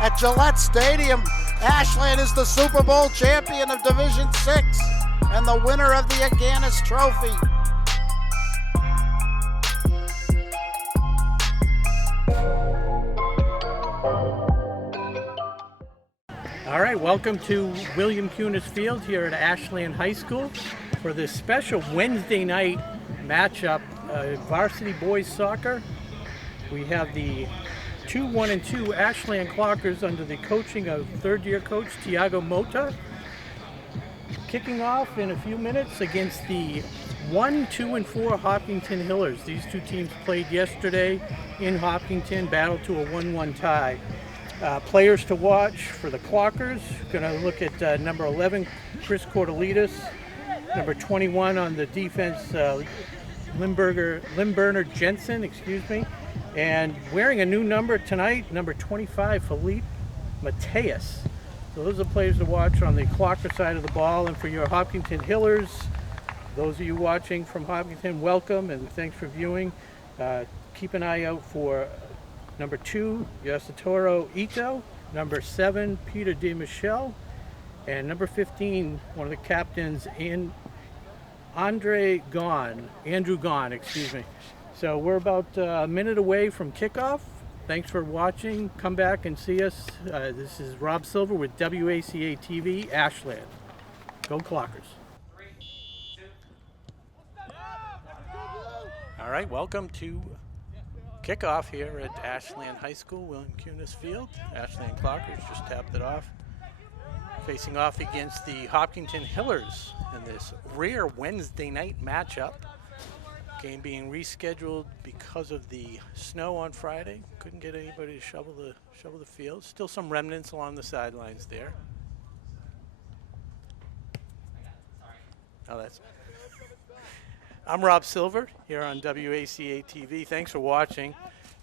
at Gillette Stadium. Ashland is the Super Bowl champion of Division 6 and the winner of the Aganis Trophy. All right, welcome to William Cunis Field here at Ashland High School for this special Wednesday night matchup, varsity boys soccer. We have the 2-1-2 Ashland Clockers under the coaching of third-year coach Tiago Mota, kicking off in a few minutes against the 1-2-4 Hopkinton Hillers. These two teams played yesterday in Hopkinton, battled to a 1-1 tie. Players to watch for the Clockers, going to look at number 11, Chris Cordelitas, number 21 on the defense, Limburner Jensen, and wearing a new number tonight, number 25, Philippe Mateus. So those are players to watch on the Clocker side of the ball. And for your Hopkinton Hillers, those of you watching from Hopkinton, welcome and thanks for viewing. Keep an eye out for number 2, Yasutaro Ito, number 7, Peter DeMichel, and number 15, one of the captains, Andrew Gahn. So we're about a minute away from kickoff. Thanks for watching. Come back and see us. This is Rob Silver with WACA-TV, Ashland. Go Clockers. All right, welcome to kickoff here at Ashland High School, William Cunis Field. Ashland Clockers just tapped it off. Facing off against the Hopkinton Hillers in this rare Wednesday night matchup. Game being rescheduled because of the snow on Friday. Couldn't get anybody to shovel the field. Still some remnants along the sidelines there. Oh, that's. I'm Rob Silver here on WACA-TV. Thanks for watching.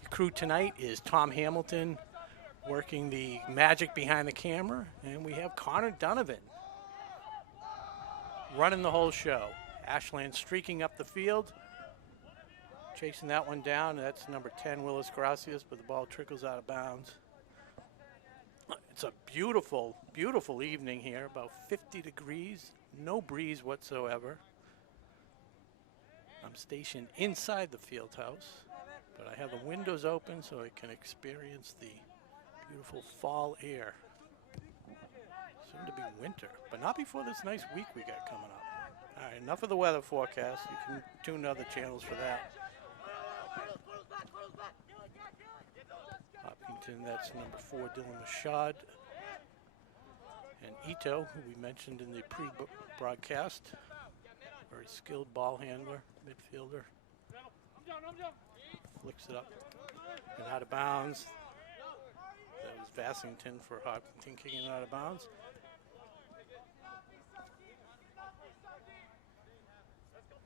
The crew tonight is Tom Hamilton working the magic behind the camera, and we have Connor Donovan running the whole show. Ashland streaking up the field, chasing that one down. That's number 10, Willis Gracias, but the ball trickles out of bounds. It's a beautiful, beautiful evening here, about 50 degrees, no breeze whatsoever. I'm stationed inside the field house, but I have the windows open so I can experience the beautiful fall air. Soon to be winter, but not before this nice week we got coming up. All right, enough of the weather forecast. You can tune to other channels for that. Hopkinton, that's number 4, Dylan Mashad. And Ito, who we mentioned in the pre-broadcast. Very skilled ball handler, midfielder. Flicks it up and out of bounds. That was Vassington for Hopkinton kicking it out of bounds.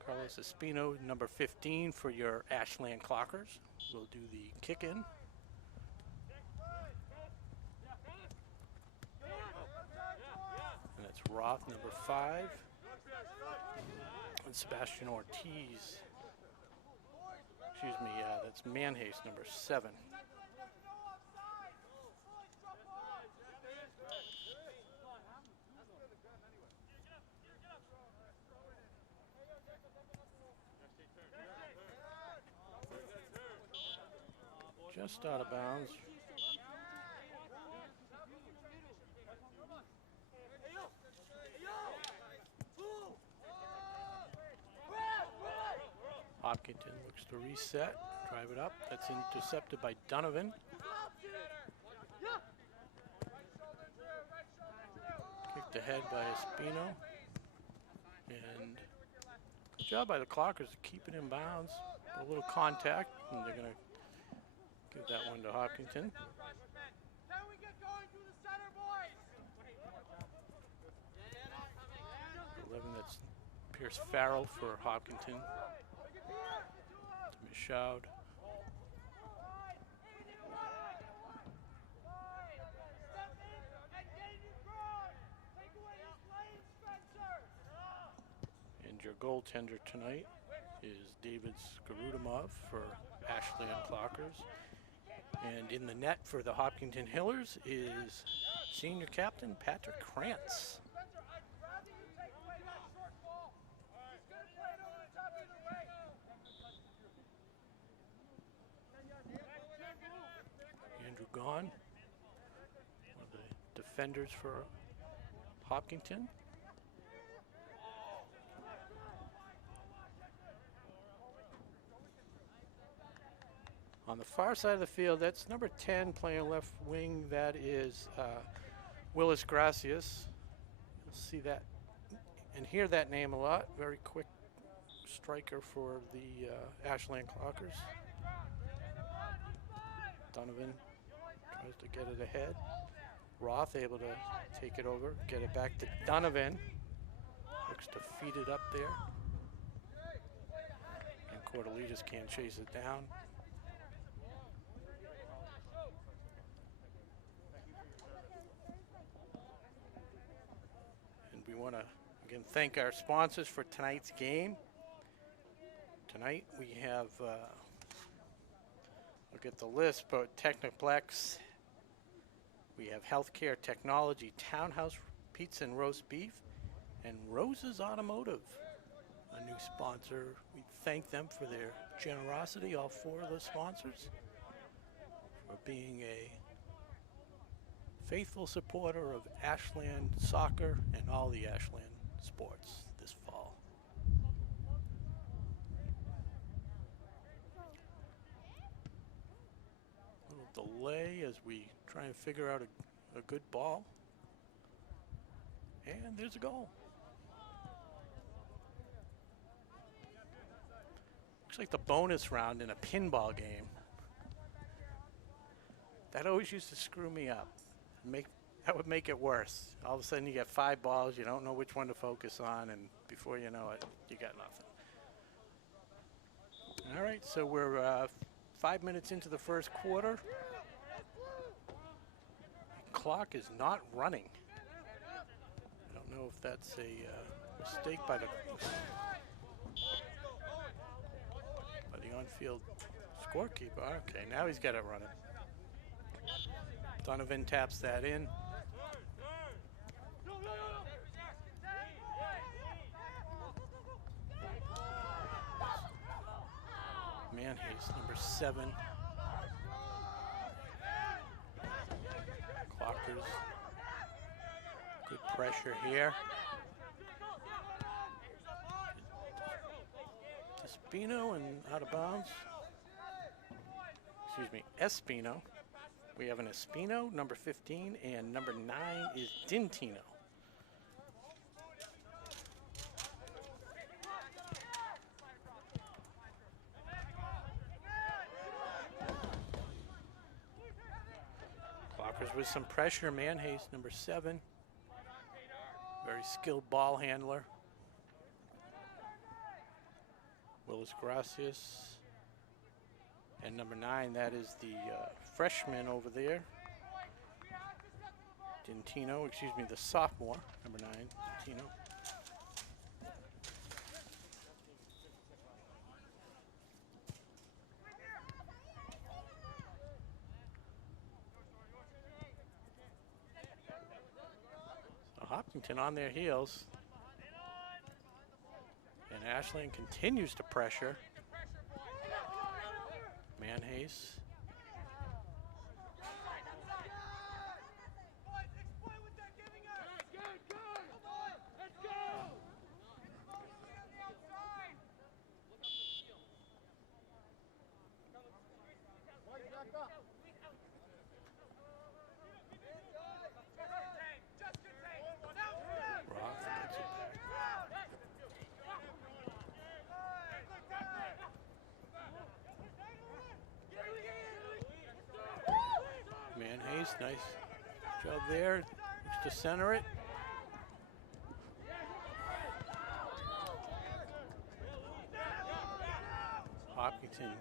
Carlos Espino, number 15 for your Ashland Clockers. Will do the kick in. And that's Roth, number 5. And Sebastian Ortiz. That's Manhace, number 7. Just out of bounds. Hopkinton looks to reset, drive it up. That's intercepted by Donovan. Kicked ahead by Espino. And good job by the Clockers to keep it in bounds. A little contact, and they're going to give that one to Hopkinton. 11, that's Pierce Farrell for Hopkinton. Michaud. And your goaltender tonight is David Skarudimov for Ashland Clockers. And in the net for the Hopkinton Hillers is senior captain Patrick Krantz. Andrew Gaughan, one of the defenders for Hopkinton. On the far side of the field, that's number 10 playing left wing. That is Willis Gracias. You'll see that and hear that name a lot. Very quick striker for the Ashland Clockers. Donovan tries to get it ahead. Roth able to take it over, get it back to Donovan. Looks to feed it up there. And Cordelitas can't chase it down. And we want to, again, thank our sponsors for tonight's game. Tonight we have, look at the list, but Technoplex, we have Healthcare Technology, Townhouse Pizza and Roast Beef, and Rose's Automotive, a new sponsor. We thank them for their generosity, all four of the sponsors, for being a faithful supporter of Ashland soccer and all the Ashland sports this fall. A little delay as we try and figure out a good ball. And there's a goal. Looks like the bonus round in a pinball game. That always used to screw me up. That would make it worse. All of a sudden you get 5 balls, you don't know which one to focus on, and before you know it, you got nothing. All right, so we're 5 minutes into the first quarter. The clock is not running. I don't know if that's a mistake by the on-field scorekeeper. Okay, now he's got it running. Donovan taps that in. Manhays, number 7. Clockers. Good pressure here. Espino and out of bounds. Excuse me, Espino. We have an Espino, number 15, and number 9 is Gentino. Clockers with some pressure. Manhays, number 7. Very skilled ball handler. Willis Gracias. And number 9, that is the freshman over there. Gentino, excuse me, the sophomore, number 9, Gentino. So Hopkinton on their heels. And Ashland continues to pressure. Manhays. Roth gets it back. Manhays, nice job there. Looks to center it. Hopkinton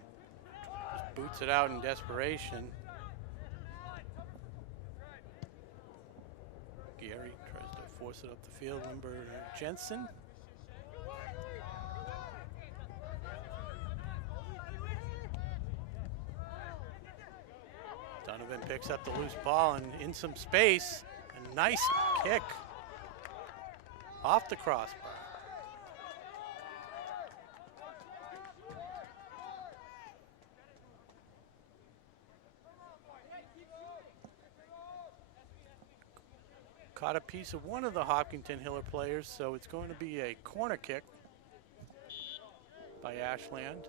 just boots it out in desperation. Gary tries to force it up the field. Number Jensen. Donovan picks up the loose ball and in some space. A nice kick off the crossbar. Caught a piece of one of the Hopkinton Hiller players, so it's going to be a corner kick by Ashland.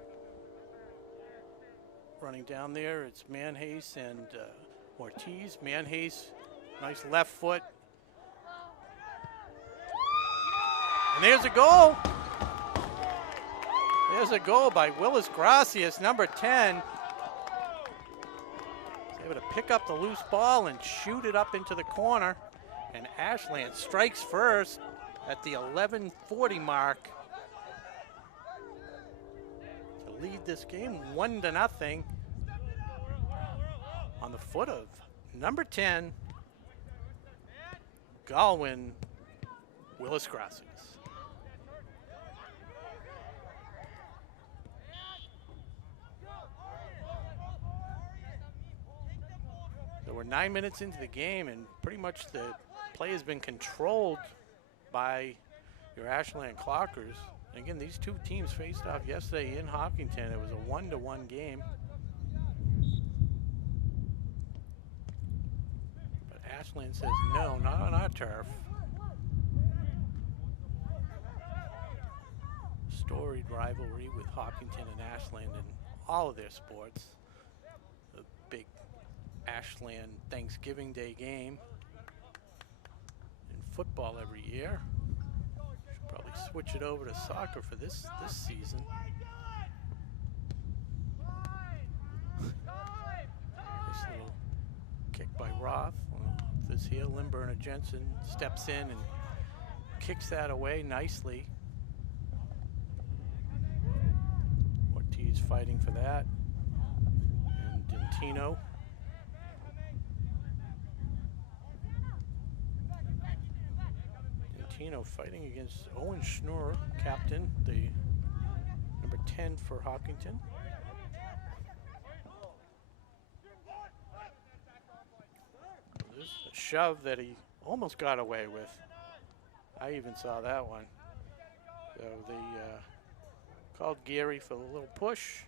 Running down there, it's Manhase and Ortiz. Manhase, nice left foot. And there's a goal. There's a goal by Willis Gracias, number 10. He's able to pick up the loose ball and shoot it up into the corner. And Ashland strikes first at the 11:40 mark to lead this game 1-0 on the foot of number 10, Galwin Willis Gracias. So we're 9 minutes into the game, and pretty much the play has been controlled by your Ashland Clockers. And again, these two teams faced off yesterday in Hopkinton. It was a 1-1 game. But Ashland says, no, not on our turf. Storied rivalry with Hopkinton and Ashland in all of their sports. The big Ashland Thanksgiving Day game. Football every year. Should probably switch it over to soccer for this season. Nice little kick by Roth. This here, Limburner Jensen steps in and kicks that away nicely. Ortiz fighting for that. And Gentino. Fighting against Owen Schnurr, captain, the number 10 for Hopkinton. This is a shove that he almost got away with. I even saw that one. So they called Geary for a little push.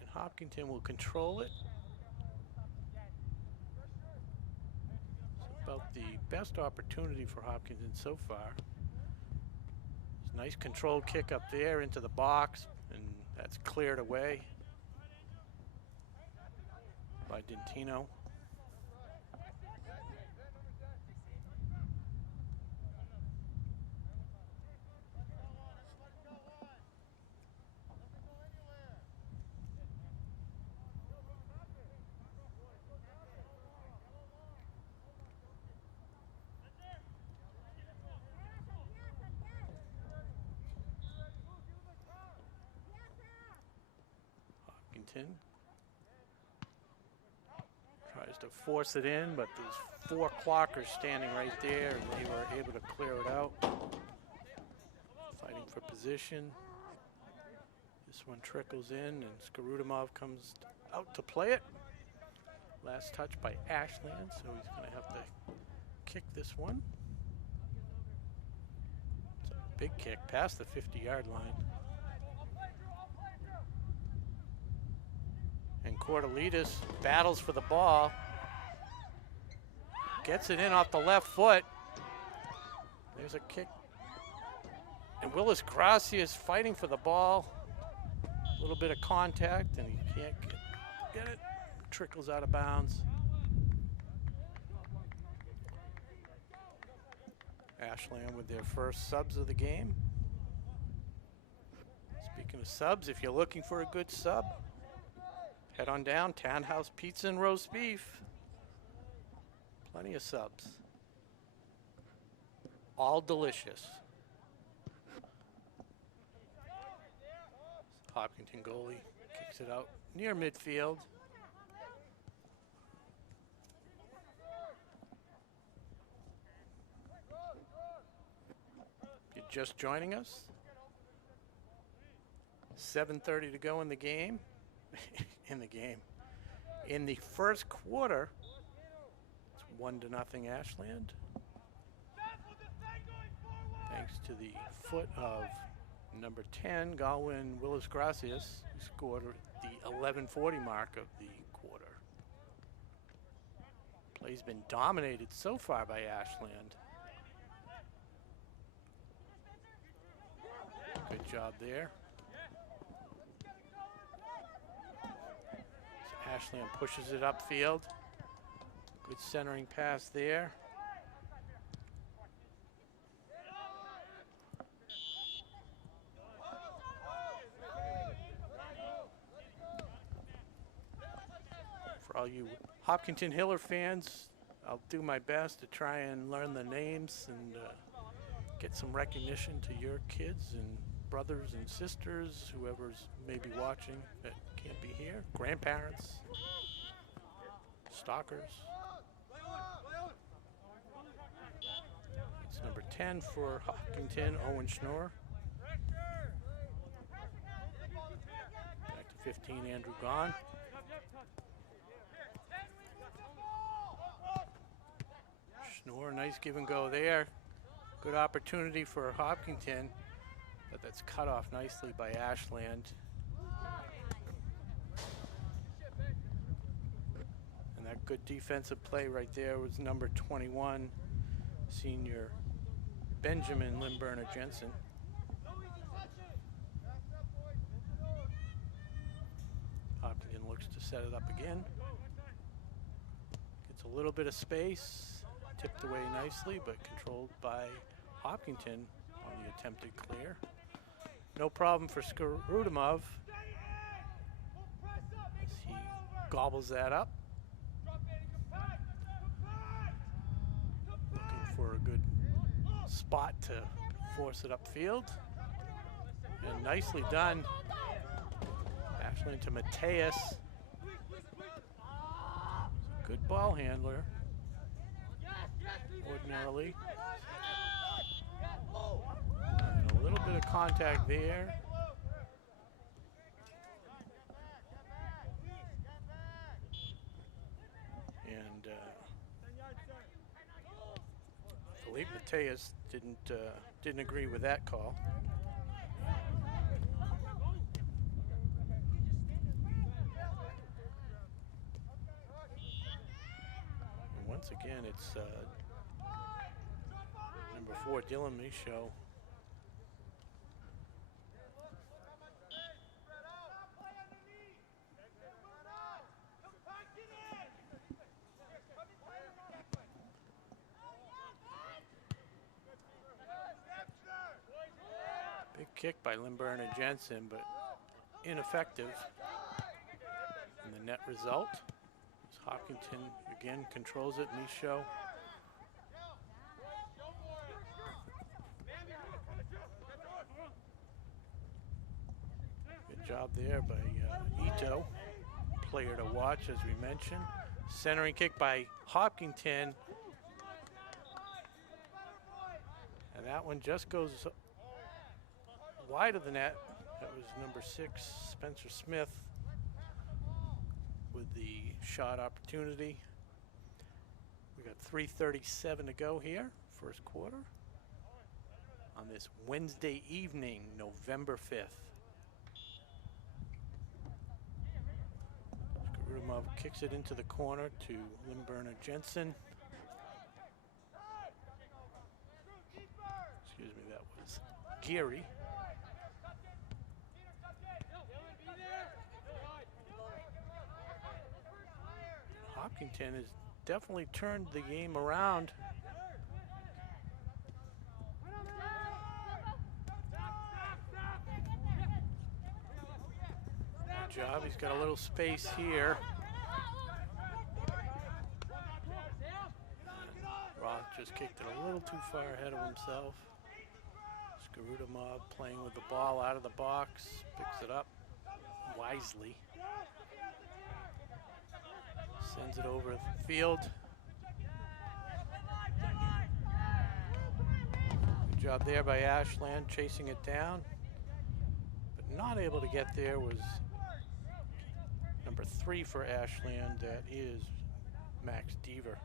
And Hopkinton will control it. About the best opportunity for Hopkinton so far. It's a nice controlled kick up there into the box, and that's cleared away by Gentino. Tries to force it in, but there's 4 clockers standing right there, and they were able to clear it out. Fighting for position. This one trickles in, and Skarudimov comes out to play it. Last touch by Ashland, so he's going to have to kick this one. It's a big kick past the 50-yard line. And Cordelidis battles for the ball. Gets it in off the left foot. There's a kick. And Willis Gracias fighting for the ball. A little bit of contact, and he can't get it. Trickles out of bounds. Ashland with their first subs of the game. Speaking of subs, if you're looking for a good sub, head on down, Townhouse Pizza and Roast Beef. Plenty of subs. All delicious. Hopkinton goalie kicks it out near midfield. If you're just joining us, 7:30 to go in the game. in the game. In the first quarter, it's 1-0 Ashland. Thanks to the foot of number 10, Galwin Willis Gracias, who scored at the 11:40 mark of the quarter. Play's been dominated so far by Ashland. Good job there. So Ashland pushes it upfield. Good centering pass there. For all you Hopkinton Hiller fans, I'll do my best to try and learn the names and get some recognition to your kids and brothers and sisters, whoever's maybe watching that can't be here, grandparents, stalkers. It's number 10 for Hopkinton, Owen Schnorr. Back to 15, Andrew Gahn. Schnorr, nice give and go there. Good opportunity for Hopkinton, but that's cut off nicely by Ashland. And that good defensive play right there was number 21, senior Benjamin Limburner Jensen. Hopkinton looks to set it up again. Gets a little bit of space. Tipped away nicely, but controlled by Hopkinton on the attempted clear. No problem for Skrudimov as he gobbles that up. Looking for a good spot to force it upfield. And nicely done. Ashland to Mateus. Good ball handler. Ordinarily. And a little bit of contact there. And Philippe Mateus didn't agree with that call. And once again, it's number 4, Dylan Michaud. Big kick by Limburner Jensen, but ineffective. And the net result is Hopkinton again controls it. Michaud. Good job there by Ito. Player to watch, as we mentioned. Centering kick by Hopkinton. And that one just goes wide of the net. That was number 6, Spencer Smith, with the shot opportunity. We got 3:37 to go here, first quarter, on this Wednesday evening, November 5th. Skrudimov kicks it into the corner to Limburner Jensen. Excuse me, that was Geary. Hopkinton has definitely turned the game around. Good job, he's got a little space here. Roth just kicked it a little too far ahead of himself. Skrudimov playing with the ball out of the box, picks it up wisely. Sends it over the field. Good job there by Ashland, chasing it down. But not able to get there was number 3 for Ashland, that is Max Deaver.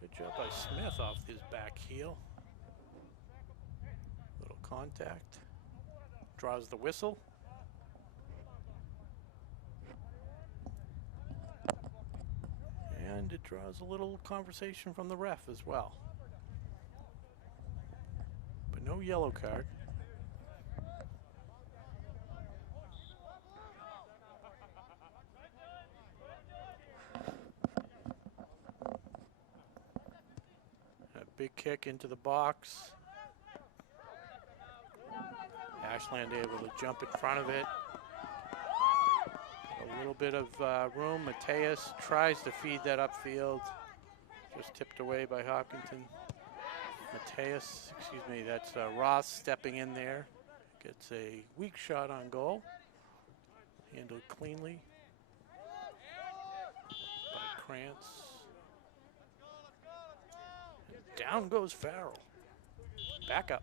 Good job by Smith off his back heel. Little contact. Draws the whistle. And it draws a little conversation from the ref as well. But no yellow card. A big kick into the box. Ashland able to jump in front of it. A little bit of room. Mateus tries to feed that upfield. Just tipped away by Hopkinton. Mateus, excuse me, that's Ross stepping in there. Gets a weak shot on goal. Handled cleanly by Krantz. And down goes Farrell. Back up.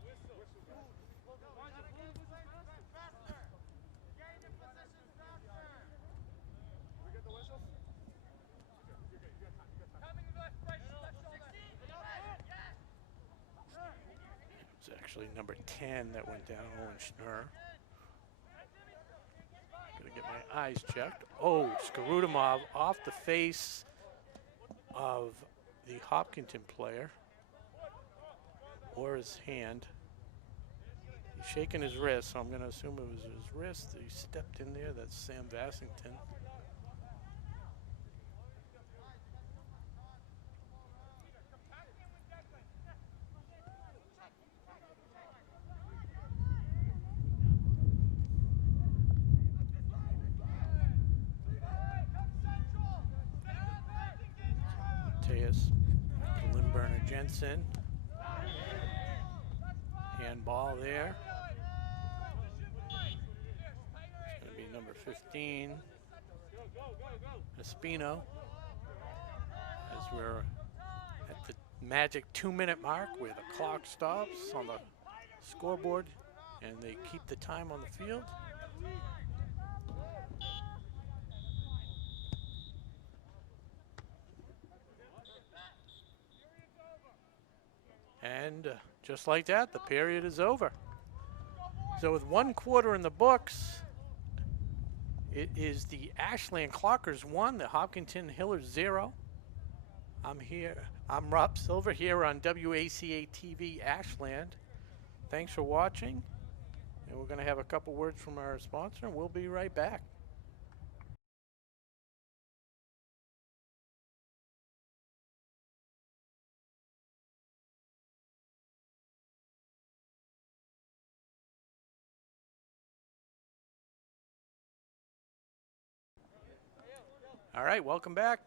It's actually number 10 that went down, Owen Schnurr. Gonna get my eyes checked. Oh, Skarudimov off the face of the Hopkinton player, or his hand. He's shaking his wrist, so I'm gonna assume it was his wrist. He stepped in there. That's Sam Vassington. Lindberner Jensen. Handball there. It's going to be number 15, Espino. As we're at the magic 2-minute mark where the clock stops on the scoreboard and they keep the time on the field. And just like that, the period is over. So with 1 quarter in the books, it is the Ashland Clockers 1, the Hopkinton Hillers 0. I'm Rob Silver here on WACA-TV Ashland. Thanks for watching. And we're going to have a couple words from our sponsor, and we'll be right back. All right, welcome back.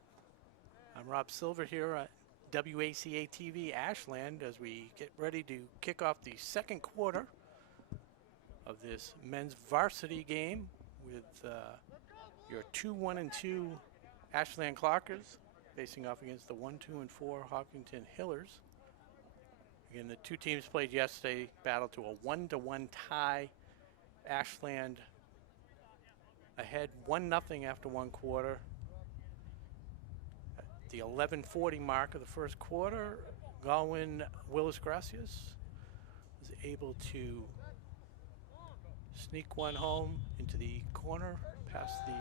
I'm Rob Silver here at WACA-TV Ashland as we get ready to kick off the second quarter of this men's varsity game with your 2-1-2 Ashland Clockers facing off against the 1-2-4 Hopkinton Hillers. Again, the two teams played yesterday, battled to a 1-1 tie. Ashland ahead 1-0 after 1 quarter. At the 11:40 mark of the first quarter, Galwin Willis Gracias was able to sneak one home into the corner past the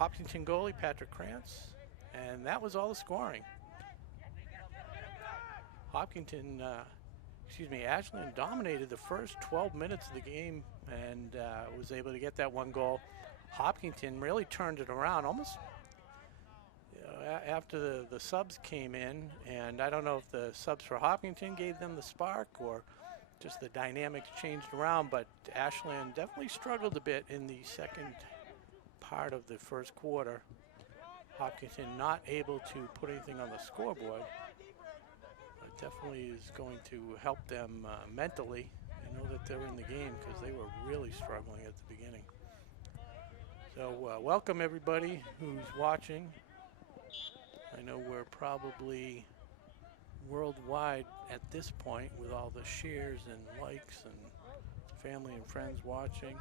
Hopkinton goalie, Patrick Krantz, and that was all the scoring. Ashland dominated the first 12 minutes of the game and was able to get that 1 goal. Hopkinton really turned it around almost after the subs came in, and I don't know if the subs for Hopkinton gave them the spark or just the dynamics changed around, but Ashland definitely struggled a bit in the second part of the first quarter. Hopkinton not able to put anything on the scoreboard. Definitely is going to help them mentally. I know that they're in the game because they were really struggling at the beginning. So welcome everybody who's watching. I know we're probably worldwide at this point with all the shares and likes and family and friends watching.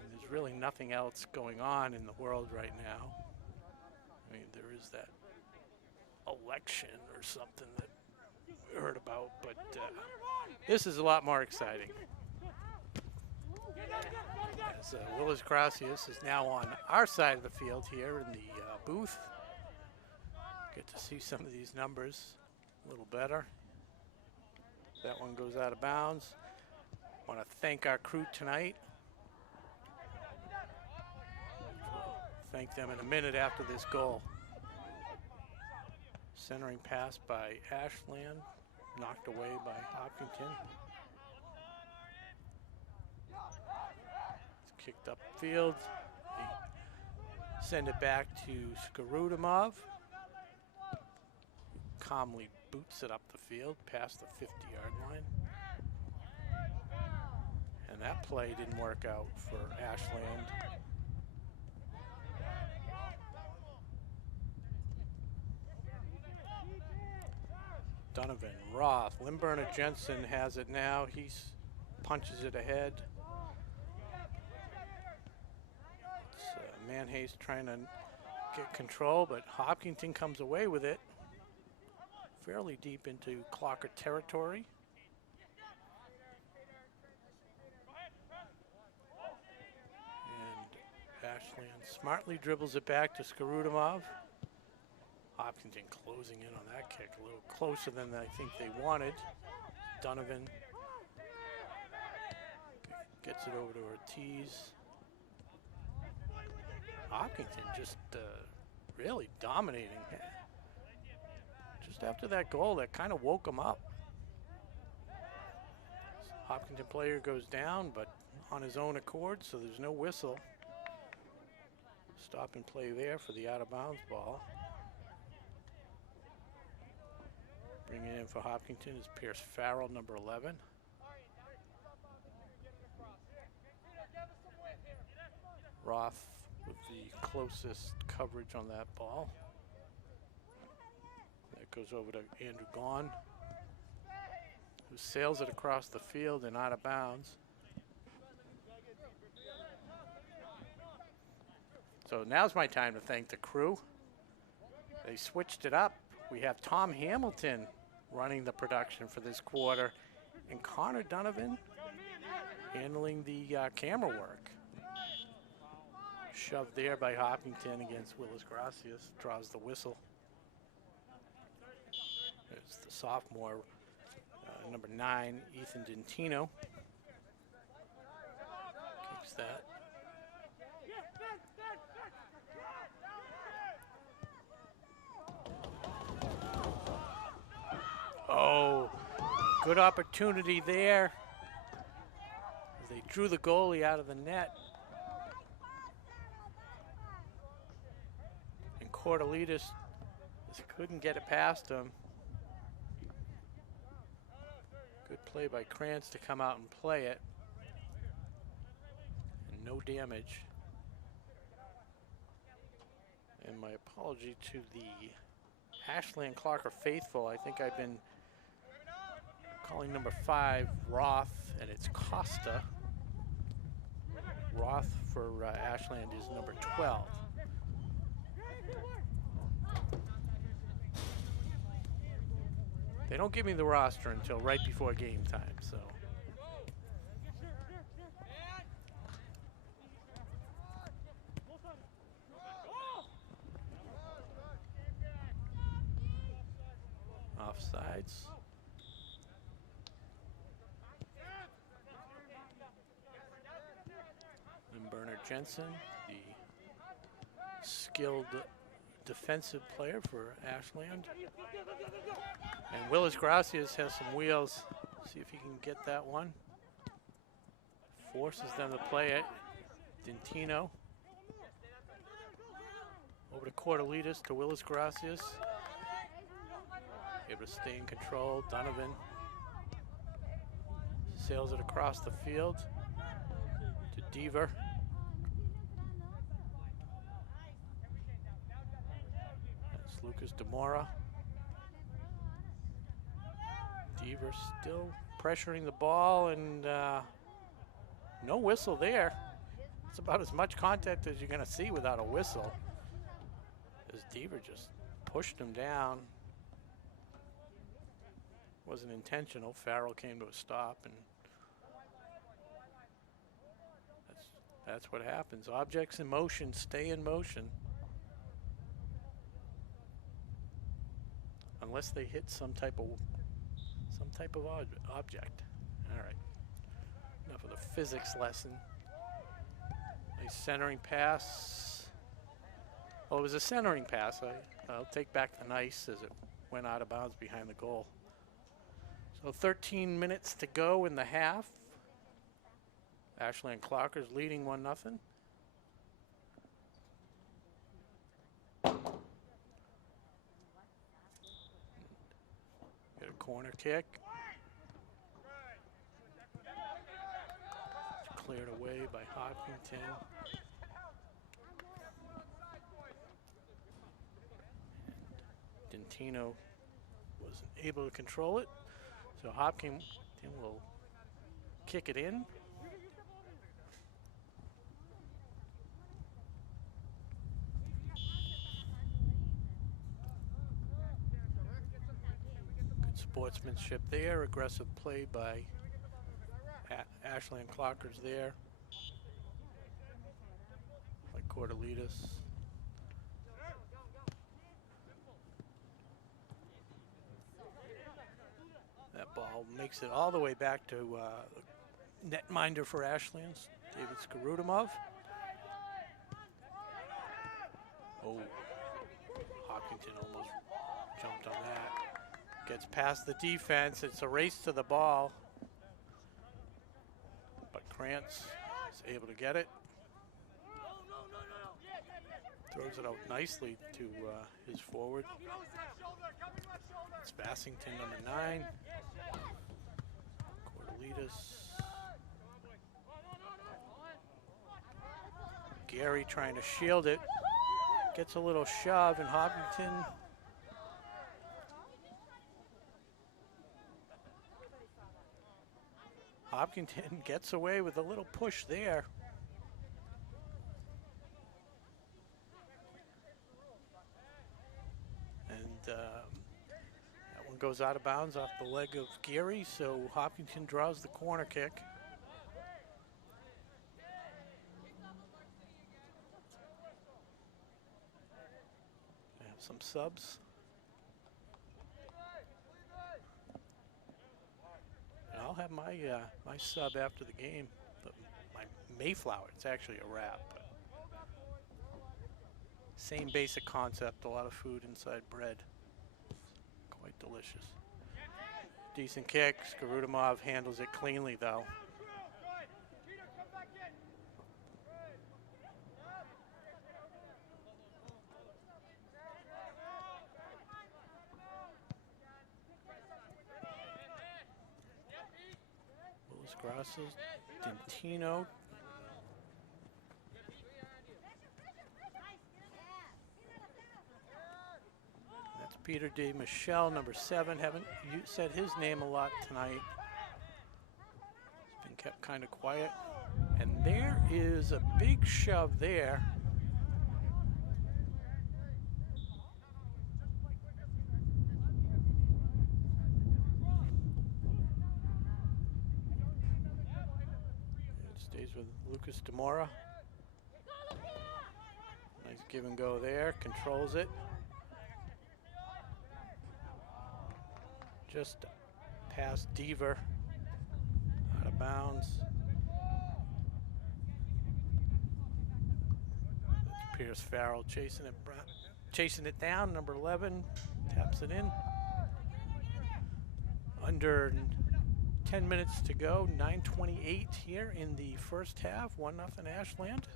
And there's really nothing else going on in the world right now. I mean, there is that election or something that we heard about, but this is a lot more exciting. As Willis Gracias is now on our side of the field here in the booth. Get to see some of these numbers a little better. That one goes out of bounds. Want to thank our crew tonight. Thank them in a minute after this goal. Centering pass by Ashland, knocked away by Hopkinton. It's kicked upfield. They send it back to Skarudimov. Calmly boots it up the field past the 50-yard line. And that play didn't work out for Ashland. Donovan, Roth, Limburner Jensen has it now. He punches it ahead. It's Manhase trying to get control, but Hopkinton comes away with it. Fairly deep into Clocker territory. And Ashland smartly dribbles it back to Skarudimov. Hopkinton closing in on that kick, a little closer than I think they wanted. Donovan gets it over to Ortiz. Hopkinton just really dominating. Just after that goal, that kind of woke him up. Hopkinton player goes down, but on his own accord, so there's no whistle. Stop and play there for the out-of-bounds ball. Bringing in for Hopkinton is Pierce Farrell, number 11. Roth with the closest coverage on that ball. That goes over to Andrew Gaughan, who sails it across the field and out of bounds. So now's my time to thank the crew. They switched it up. We have Tom Hamilton running the production for this quarter, and Connor Donovan handling the camera work. Shoved there by Hopkinton against Willis Gracias, draws the whistle. It's the sophomore, number 9, Ethan Gentino. Kicks that. Oh, good opportunity there. As they drew the goalie out of the net. And Cordelidis just couldn't get it past him. Good play by Krantz to come out and play it. And no damage. And my apology to the Ashland Clocker faithful. I think I've been calling number 5 Roth, and it's Costa. Roth for Ashland is number 12. They don't give me the roster until right before game time, so. Offsides. And Bernard Jensen, the skilled defensive player for Ashland. And Willis Gracias has some wheels. See if he can get that one. Forces them to play it. Gentino. Over to Cordelidis to Willis Gracias. Able to stay in control. Donovan sails it across the field to Deaver. That's Lucas Demora. Deaver still pressuring the ball, and no whistle there. It's about as much contact as you're going to see without a whistle, as Deaver just pushed him down. Wasn't intentional. Farrell came to a stop, and that's what happens. Objects in motion stay in motion unless they hit some type of object. All right. Enough of the physics lesson. Nice centering pass. Well, it was a centering pass. I'll take back the nice as it went out of bounds behind the goal. So 13 minutes to go in the half. Ashland Clockers leading 1-0. Get a corner kick. It's cleared away by Hopkinton. Gentino wasn't able to control it, so Hopkinton will kick it in. Good sportsmanship there, aggressive play by Ashland Clockers there. Like Cortelitas. That ball makes it all the way back to netminder for Ashland's, David Skarutamov. Oh, Hopkinton almost jumped on that. Gets past the defense. It's a race to the ball. But Krantz is able to get it. Throws it out nicely to his forward. It's Bassington, number 9. Cortelitas. Gary trying to shield it. Gets a little shove, and Hopkinton gets away with a little push there. And that one goes out of bounds off the leg of Gary, so Hopkinton draws the corner kick. I have some subs. And I'll have my my sub after the game, but my Mayflower, it's actually a wrap. But same basic concept, a lot of food inside bread. Quite delicious. Decent kick. Skarutamov handles it cleanly, though. Willis Grasses, Gentino. That's Peter D. Michelle, number 7. Haven't said his name a lot tonight. He's been kept kind of quiet. And there is a big shove there. It stays with Lucas Demora. Nice give and go there, controls it. Just past Deaver, out of bounds. That's Pierce Farrell chasing it down. Number 11 taps it in. Under 10 minutes to go, 9:28 here in the first half. 1-0 Ashland.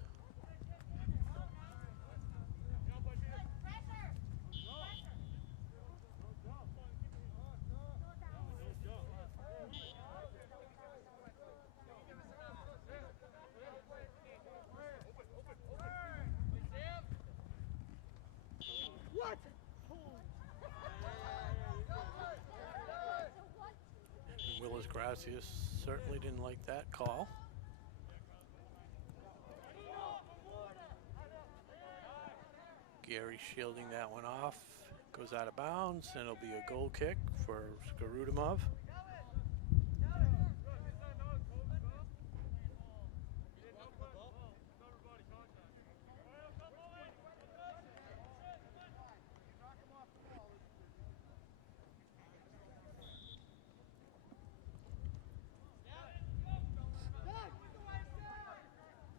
Gracias certainly didn't like that call. Gary shielding that one off. Goes out of bounds, and it'll be a goal kick for Skarudimov.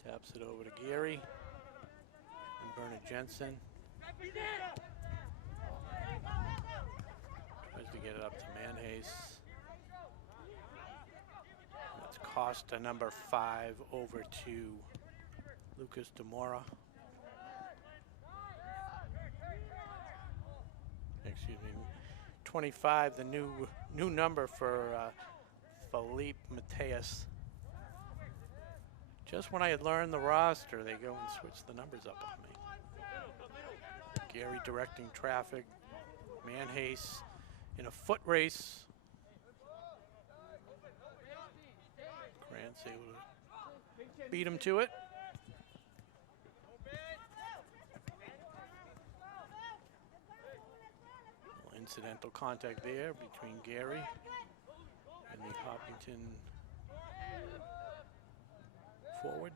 Taps it over to Gary and Bernard Jensen. Tries to get it up to Manhase. That's Costa, number 5, over to Lucas Demora. Excuse me, 25, the new number for Felipe Mateus. Just when I had learned the roster, they go and switch the numbers up on me. Gary directing traffic. Manhase in a foot race. Grant's able to beat him to it. Little incidental contact there between Gary and the Hopkinton forward.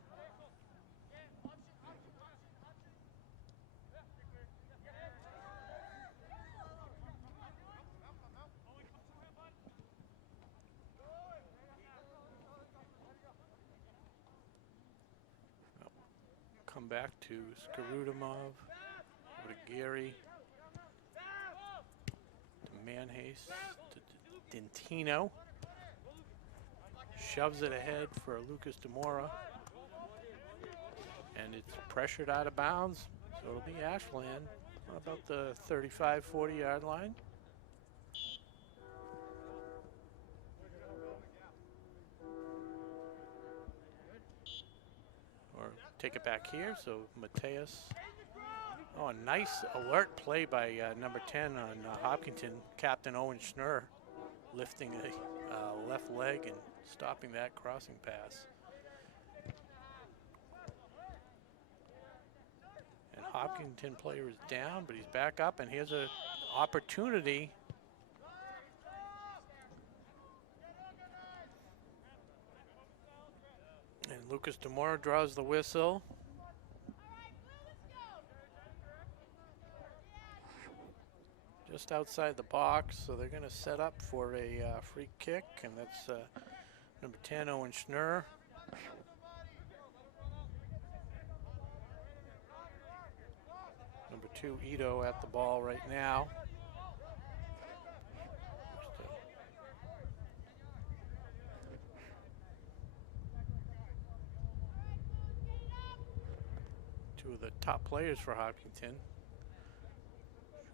Come back to Skarudimov, over to Gary, to Manhase, to Gentino. Shoves it ahead for Lucas Demora. And it's pressured out of bounds, so it'll be Ashland about the 35, 40-yard line. Or take it back here, so Mateus. Oh, a nice alert play by number 10 on Hopkinton, Captain Owen Schnurr, lifting a left leg and stopping that crossing pass. And Hopkinton player is down, but he's back up, and here's an opportunity. And Lucas Demora draws the whistle. Just outside the box, so they're going to set up for a free kick, and that's number 10, Owen Schnurr. Number 2, Ito, at the ball right now. Two of the top players for Hopkinton.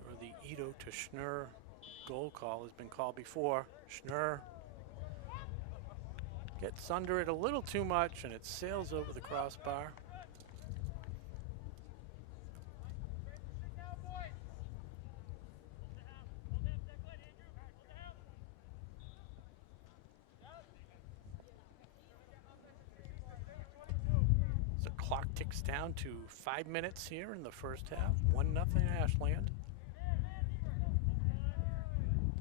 Sure, the Ito to Schnurr goal call has been called before. Schnurr gets under it a little too much, and it sails over the crossbar. The clock ticks down to 5 minutes here in the first half. 1-0 Ashland.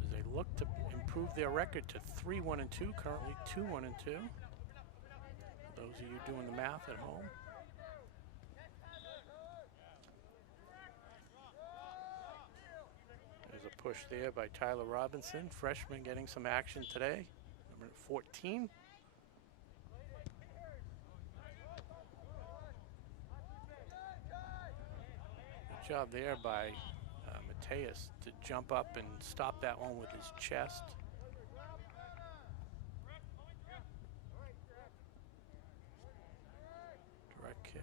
As they look to improve their record to 3-1-2, currently 2-1-2. For those of you doing the math at home. There's a push there by Tyler Robinson, freshman getting some action today, number 14. Good job there by Mateus to jump up and stop that one with his chest. Direct kick.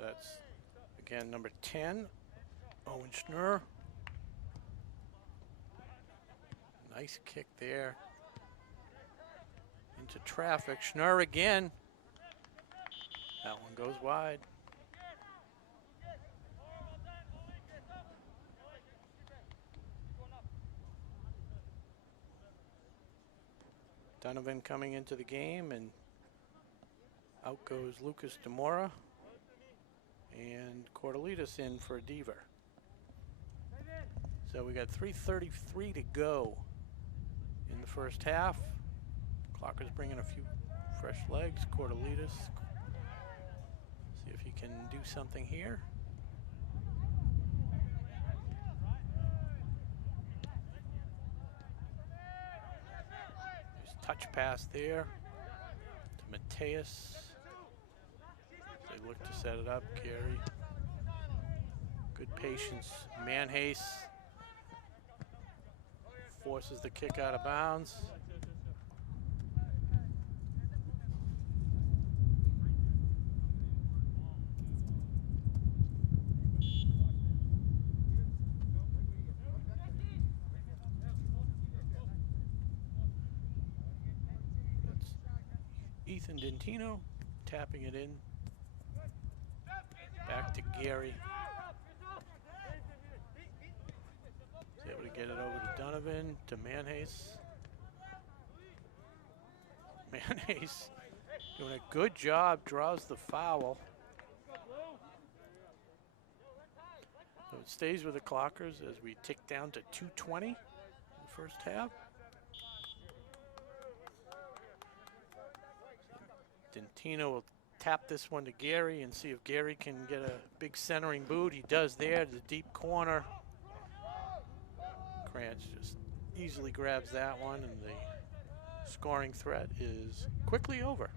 That's, again, number 10, Owen Schnurr. Nice kick there into traffic. Schnurr again. That one goes wide. Donovan coming into the game, and out goes Lucas DeMora, and Cordelitas in for Deaver. So we got 3:33 to go in the first half. Clocker's bringing a few fresh legs. Cordelitas, see if he can do something here. Touch pass there to Mateus. They look to set it up. Gary. Good patience. Manhase forces the kick out of bounds. Ethan Gentino tapping it in. Back to Gary. He's able to get it over to Donovan, to Manhase. Manhase doing a good job, draws the foul. So it stays with the Clockers as we tick down to 2:20 in the first half. Gentino will tap this one to Gary and see if Gary can get a big centering boot. He does there to the deep corner. Krantz just easily grabs that one, and the scoring threat is quickly over.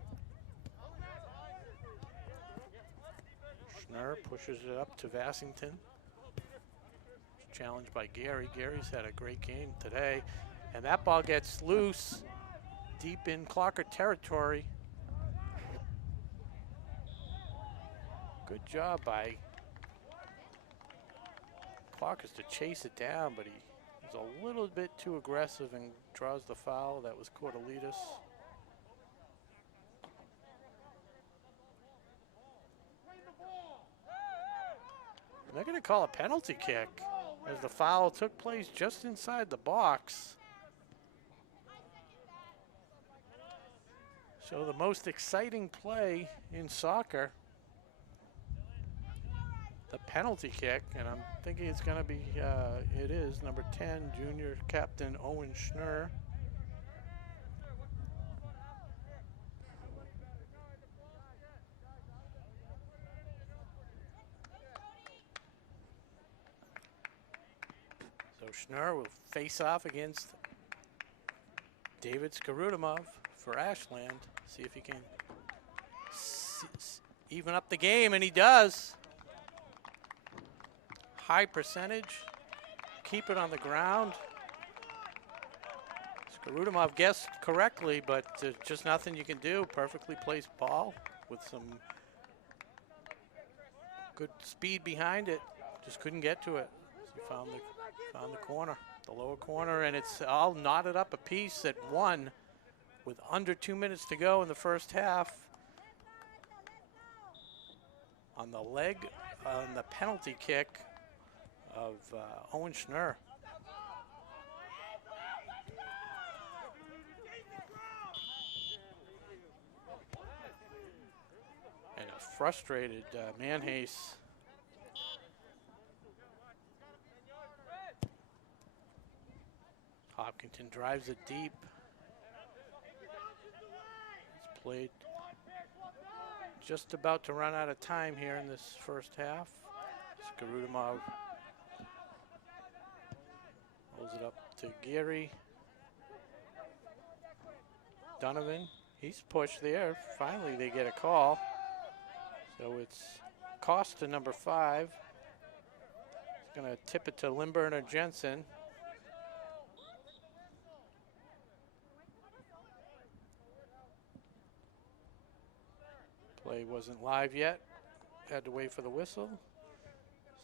Schnurr pushes it up to Vassington. Challenged by Gary. Gary's had a great game today, and that ball gets loose deep in Clocker territory. Good job by Clockers to chase it down, but he was a little bit too aggressive and draws the foul. That was Cordelitas. And they're going to call a penalty kick as the foul took place just inside the box. So the most exciting play in soccer, the penalty kick, and I'm thinking it's going to be, it is, number 10, junior captain Owen Schnurr. So Schnurr will face off against David Skarudimov for Ashland. See if he can even up the game, and he does. High percentage, keep it on the ground. Skarudimov guessed correctly, but just nothing you can do. Perfectly placed ball with some good speed behind it. Just couldn't get to it. So he found the corner, the lower corner, and it's all knotted up a piece at 1 with under 2 minutes to go in the first half. On the leg, on the penalty kick of Owen Schnurr. And a frustrated Manhase. Hopkinton drives it deep. It's played just about to run out of time here in this first half. Skarudimov holds it up to Gary. Donovan, he's pushed there. Finally, they get a call. So it's Costa, number 5. He's going to tip it to Limburner Jensen. Play wasn't live yet. Had to wait for the whistle.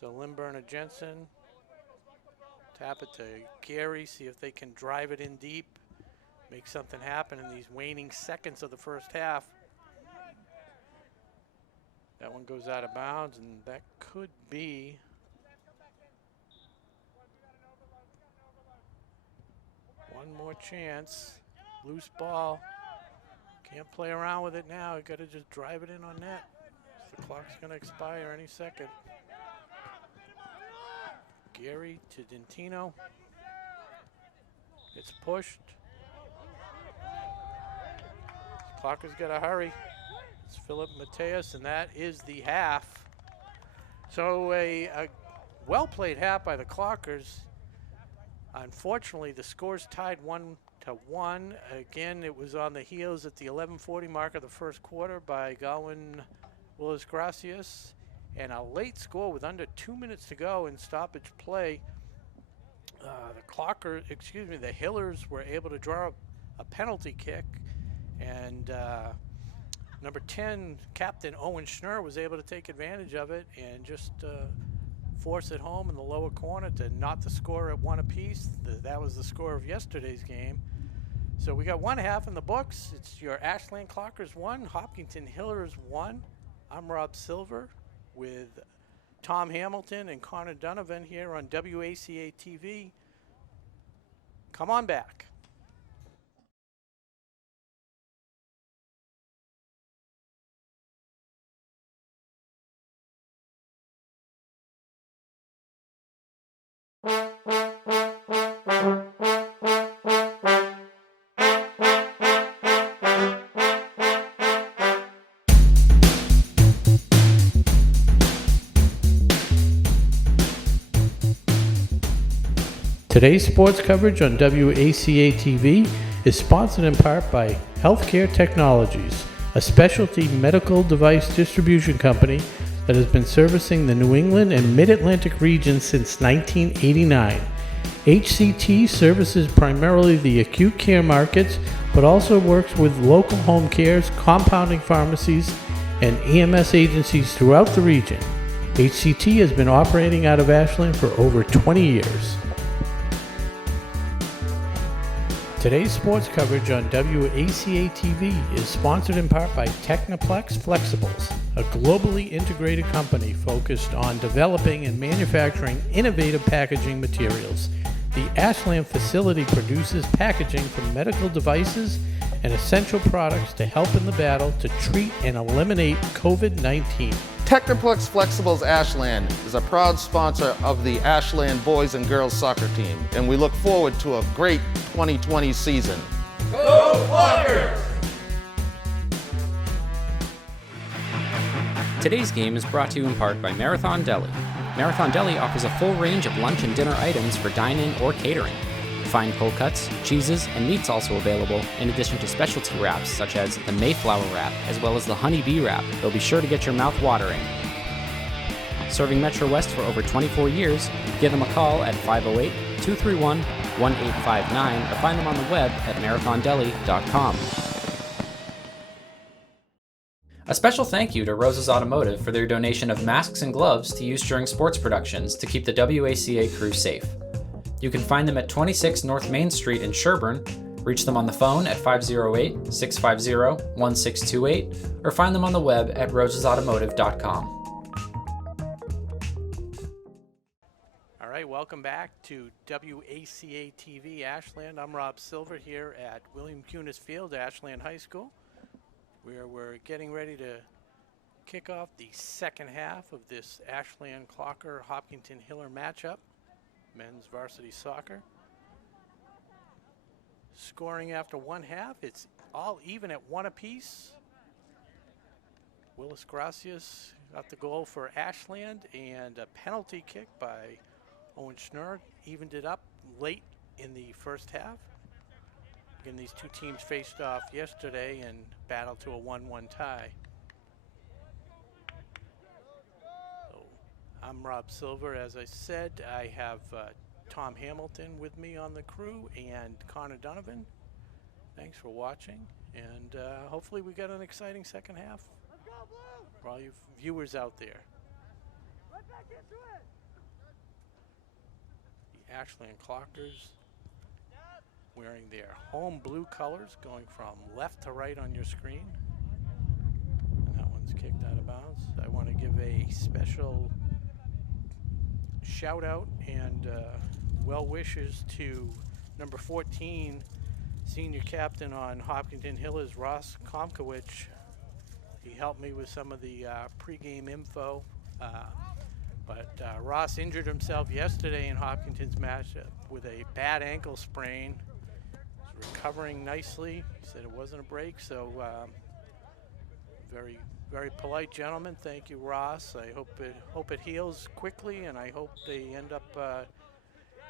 So Limburner Jensen. Tap it to Gary, see if they can drive it in deep, make something happen in these waning seconds of the first half. That one goes out of bounds, and that could be one more chance. Loose ball. Can't play around with it now. You got to just drive it in on net. The clock's going to expire any second. Gary to Gentino. It's pushed. Clocker's got to hurry. It's Philip Mateus, and that is the half. So a well-played half by the Clockers. Unfortunately, the score's tied 1-1. Again, it was on the heels at the 11:40 mark of the first quarter by Galwin Willis Gracias. And a late score with under 2 minutes to go in stoppage play. The Hillers were able to draw a penalty kick. And number 10, Captain Owen Schnurr, was able to take advantage of it and just force it home in the lower corner to knot the score at 1 apiece. That was the score of yesterday's game. So we got one half in the books. It's your Ashland Clockers 1, Hopkinton Hillers 1. I'm Rob Silver with Tom Hamilton and Connor Donovan here on WACA-TV. Come on back. Today's sports coverage on WACA-TV is sponsored in part by Healthcare Technologies, a specialty medical device distribution company that has been servicing the New England and Mid-Atlantic region since 1989. HCT services primarily the acute care markets, but also works with local home cares, compounding pharmacies, and EMS agencies throughout the region. HCT has been operating out of Ashland for over 20 years. Today's sports coverage on WACA-TV is sponsored in part by Technoplex Flexibles, a globally integrated company focused on developing and manufacturing innovative packaging materials. The Ashland facility produces packaging for medical devices and essential products to help in the battle to treat and eliminate COVID-19. Technoplex Flexibles Ashland is a proud sponsor of the Ashland boys and girls soccer team, and we look forward to a great 2020 season. Go Clockers! Today's game is brought to you in part by Marathon Deli. Marathon Deli offers a full range of lunch and dinner items for dine-in or catering. Fine cold cuts, cheeses, and meats also available, in addition to specialty wraps such as the Mayflower wrap as well as the Honey Bee wrap. They'll be sure to get your mouth watering. Serving Metro West for over 24 years, give them a call at 508-231-1859 or find them on the web at marathondeli.com. A special thank you to Rose's Automotive for their donation of masks and gloves to use during sports productions to keep the WACA crew safe. You can find them at 26 North Main Street in Sherburne, reach them on the phone at 508-650-1628, or find them on the web at rosesautomotive.com. All right, welcome back to WACA-TV Ashland. I'm Rob Silver here at William Cunis Field, Ashland High School, where we're getting ready to kick off the second half of this Ashland Clocker Hopkinton Hiller matchup. Men's varsity soccer. Scoring after one half, it's all even at 1 apiece. Willis Gracias got the goal for Ashland, and a penalty kick by Owen Schnurr evened it up late in the first half. Again, these two teams faced off yesterday and battled to a 1-1 tie. I'm Rob Silver. As I said, I have Tom Hamilton with me on the crew and Connor Donovan. Thanks for watching, and hopefully we got an exciting second half for all you viewers out there. Right back into it. The Ashland Clockers wearing their home blue colors, going from left to right on your screen. And that one's kicked kicked out of bounds. I want to give a special shout out and well wishes to number 14, senior captain on Hopkinton Hillers, Ross Komkowicz. He helped me with some of the pregame info. But Ross injured himself yesterday in Hopkinton's match with a bad ankle sprain. He's recovering nicely. He said it wasn't a break, so very, very polite gentleman. Thank you, Ross. I hope it heals quickly, and I hope they end up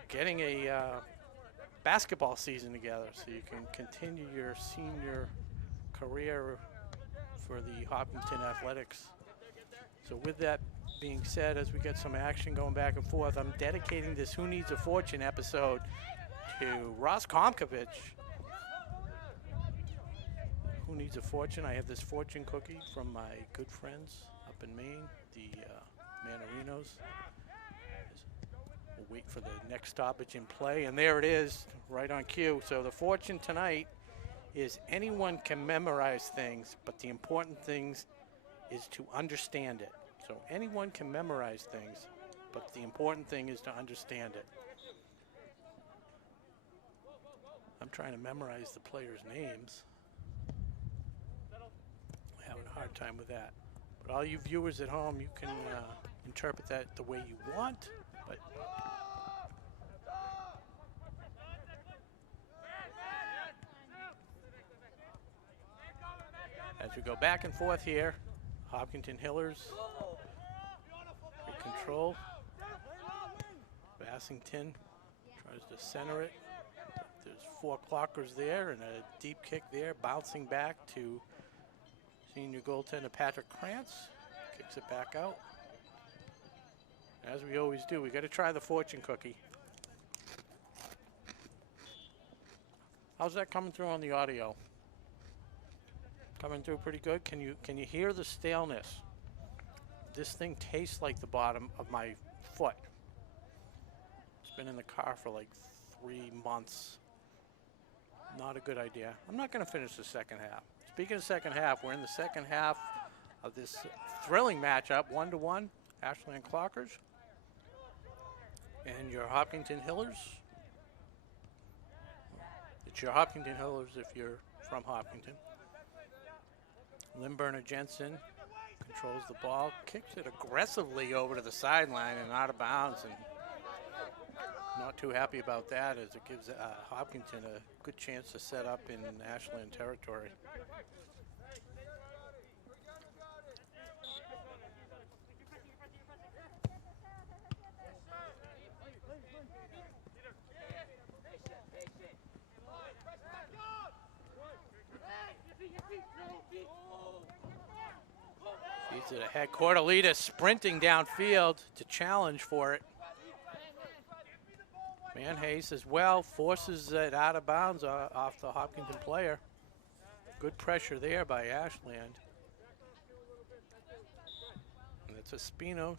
getting a basketball season together so you can continue your senior career for the Hopkinton Athletics. So with that being said, as we get some action going back and forth, I'm dedicating this Who Needs a Fortune episode to Ross Komkowicz. Who Needs a Fortune? I have this fortune cookie from my good friends up in Maine, the Manarinos. We'll wait for the next stoppage in play, and there it is, right on cue. So the fortune tonight is anyone can memorize things, but the important things is to understand it. So anyone can memorize things, but the important thing is to understand it. I'm trying to memorize the players' names. I'm having a hard time with that. But all you viewers at home, you can interpret that the way you want. But as we go back and forth here, Hopkinton Hillers in control. Bassington tries to center it. There's 4 clockers there and a deep kick there, bouncing back to senior goaltender Patrick Krantz. Kicks it back out. As we always do, we got to try the fortune cookie. How's that coming through on the audio? Coming through pretty good. Can you hear the staleness? This thing tastes like the bottom of my foot. It's been in the car for like 3 months. Not a good idea. I'm not going to finish the second half. Speaking of second half, we're in the second half of this thrilling matchup, 1-1, Ashland Clockers and your Hopkinton Hillers. It's your Hopkinton Hillers if you're from Hopkinton. Lynn Jensen controls the ball, kicks it aggressively over to the sideline and out of bounds, and not too happy about that as it gives Hopkinton a good chance to set up in Ashland territory. Feeds it ahead. Cordelita sprinting downfield to challenge for it. Manhase as well forces it out of bounds off the Hopkinton player. Good pressure there by Ashland. And it's a Spino.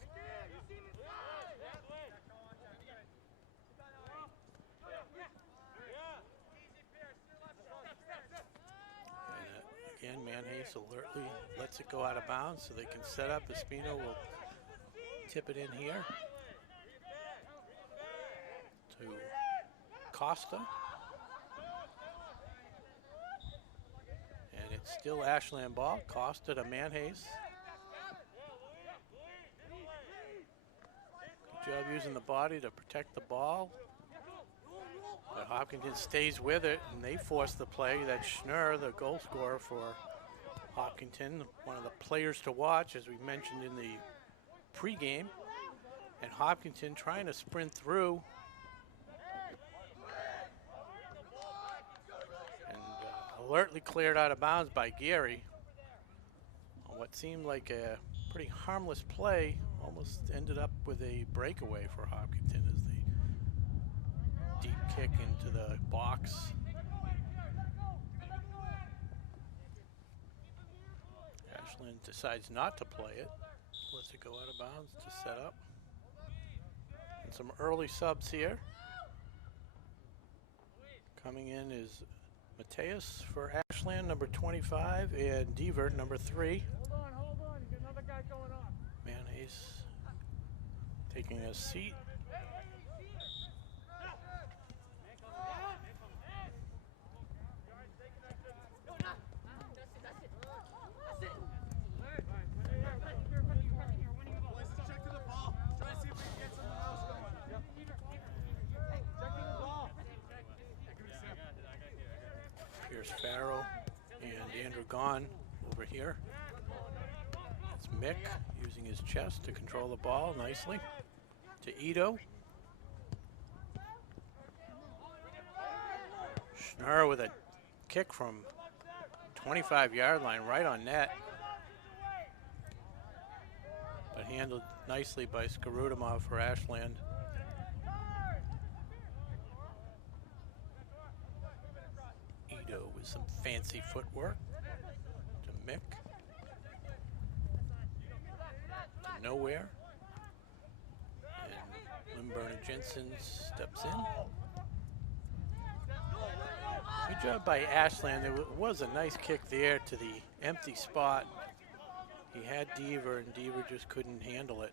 Again, Manhase alertly lets it go out of bounds so they can set up. Espino will tip it in here to Costa. And it's still Ashland ball. Costa to Manhase. Good job using the body to protect the ball. But Hopkinton stays with it, and they force the play. That's Schnurr, the goal scorer for Hopkinton, one of the players to watch, as we mentioned in the pregame. And Hopkinton trying to sprint through. And alertly cleared out of bounds by Gary. On what seemed like a pretty harmless play, almost ended up with a breakaway for Hopkinton as they deep kick into the box. Ashland decides not to play it. Lets it go out of bounds to set up. And some early subs here. Coming in is Mateus for Ashland, number 25, and Devert, number 3. Hold on. You boys taking a seat. Here's Farrell and Andrew Gahn over here. That's Mick using his chest to control the ball nicely. To Ito. Schnurr with a kick from 25-yard line right on net. But handled nicely by Skarudimov for Ashland. Ito with some fancy footwork to Mick. To nowhere. And Lindbergh Jensen steps in. Good job by Ashland. There was a nice kick there to the empty spot. He had Deaver, and Deaver just couldn't handle it.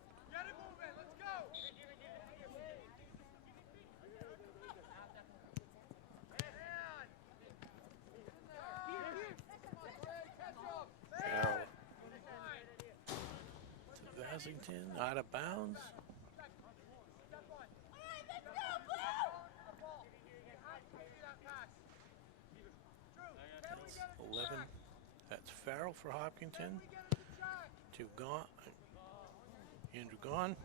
Farrell to Vassington, out of bounds. That's 11. That's Farrell for Hopkinton. To Gahn. Andrew Gahn.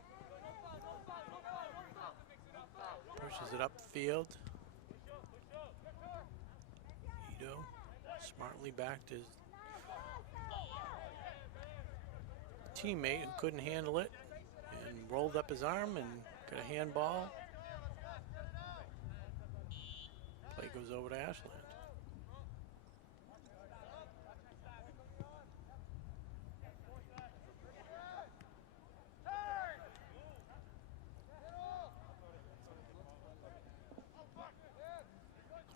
Pushes it upfield. Ito smartly backed his teammate who couldn't handle it and rolled up his arm and got a handball. Play goes over to Ashland.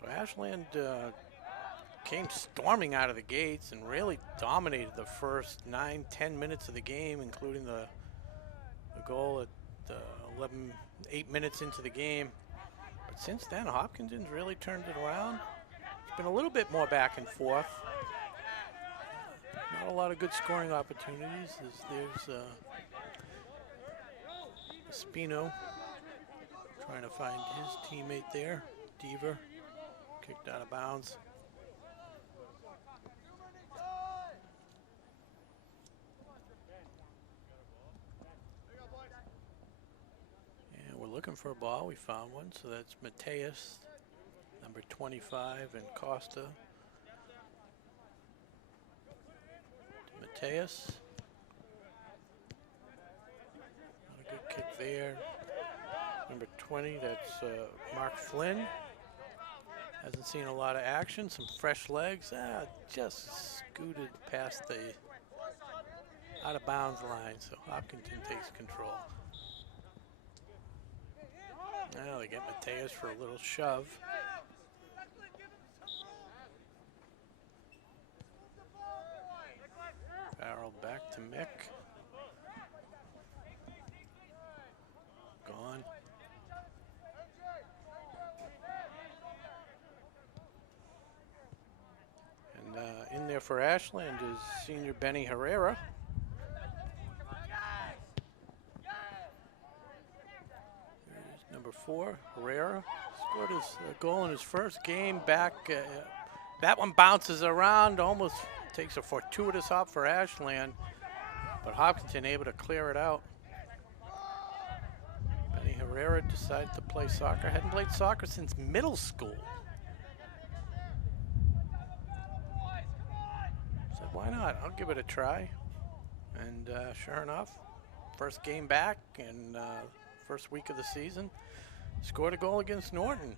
So Ashland came storming out of the gates and really dominated the first 9-10 minutes of the game, including the goal at 8 minutes into the game. But since then, Hopkinton's really turned it around. It's been a little bit more back and forth. Not a lot of good scoring opportunities. There's Spino trying to find his teammate there. Deaver kicked out of bounds. And we're looking for a ball. We found one, so that's Mateus, number 25, and Costa. Mateus. Not a good kick there. Number 20, that's Mark Flynn. Hasn't seen a lot of action, some fresh legs. Just scooted past the out of bounds line, so Hopkinton takes control. Now they get Mateus for a little shove. Farrell back to Mick. Gone. And in there for Ashland is senior Benny Herrera. There's number 4, Herrera. Scored his goal in his first game back. That one bounces around, almost takes a fortuitous hop for Ashland, but Hopkinton able to clear it out. Benny Herrera decided to play soccer. Hadn't played soccer since middle school. Said, why not? I'll give it a try. And sure enough, first game back and first week of the season, scored a goal against Norton.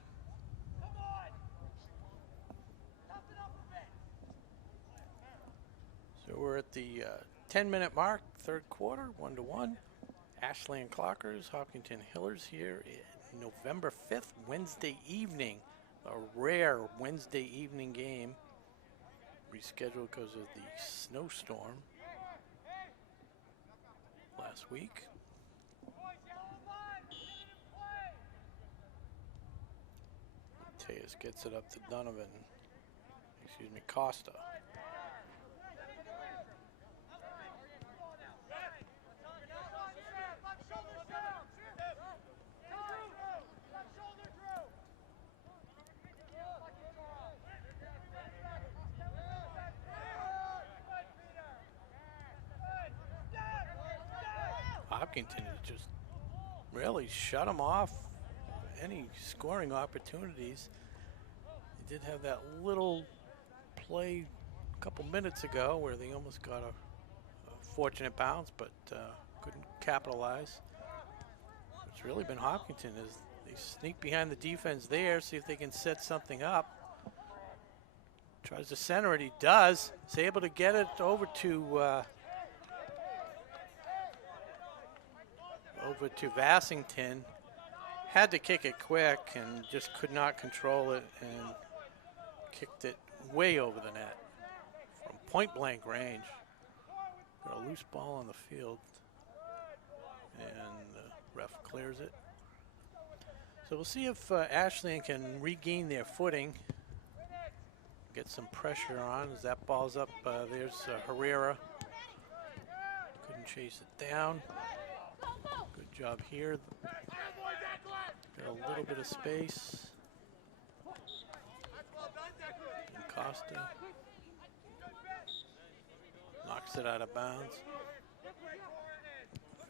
So we're at the 10-minute mark, third quarter, 1-1. Ashland Clockers, Hopkinton Hillers here November 5th, Wednesday evening. A rare Wednesday evening game. Rescheduled because of the snowstorm last last week. Mateus gets it up to Donovan. Excuse me, Costa. Hopkinton has just really shut him off any scoring opportunities. They did have that little play a couple minutes ago where they almost got a fortunate bounce, but couldn't capitalize. It's really been Hopkinton as they sneak behind the defense there, see if they can set something up. Tries to center it, he does. He's able to get it over to Vassington. Had to kick it quick and just could not control it and kicked it way over the net from point blank range. Got a loose ball on the field and the ref clears it. So we'll see if Ashland can regain their footing, get some pressure on as that ball's up. There's Herrera. Couldn't chase it down. Good job here. Got a little bit of space. And Costa knocks it out of bounds.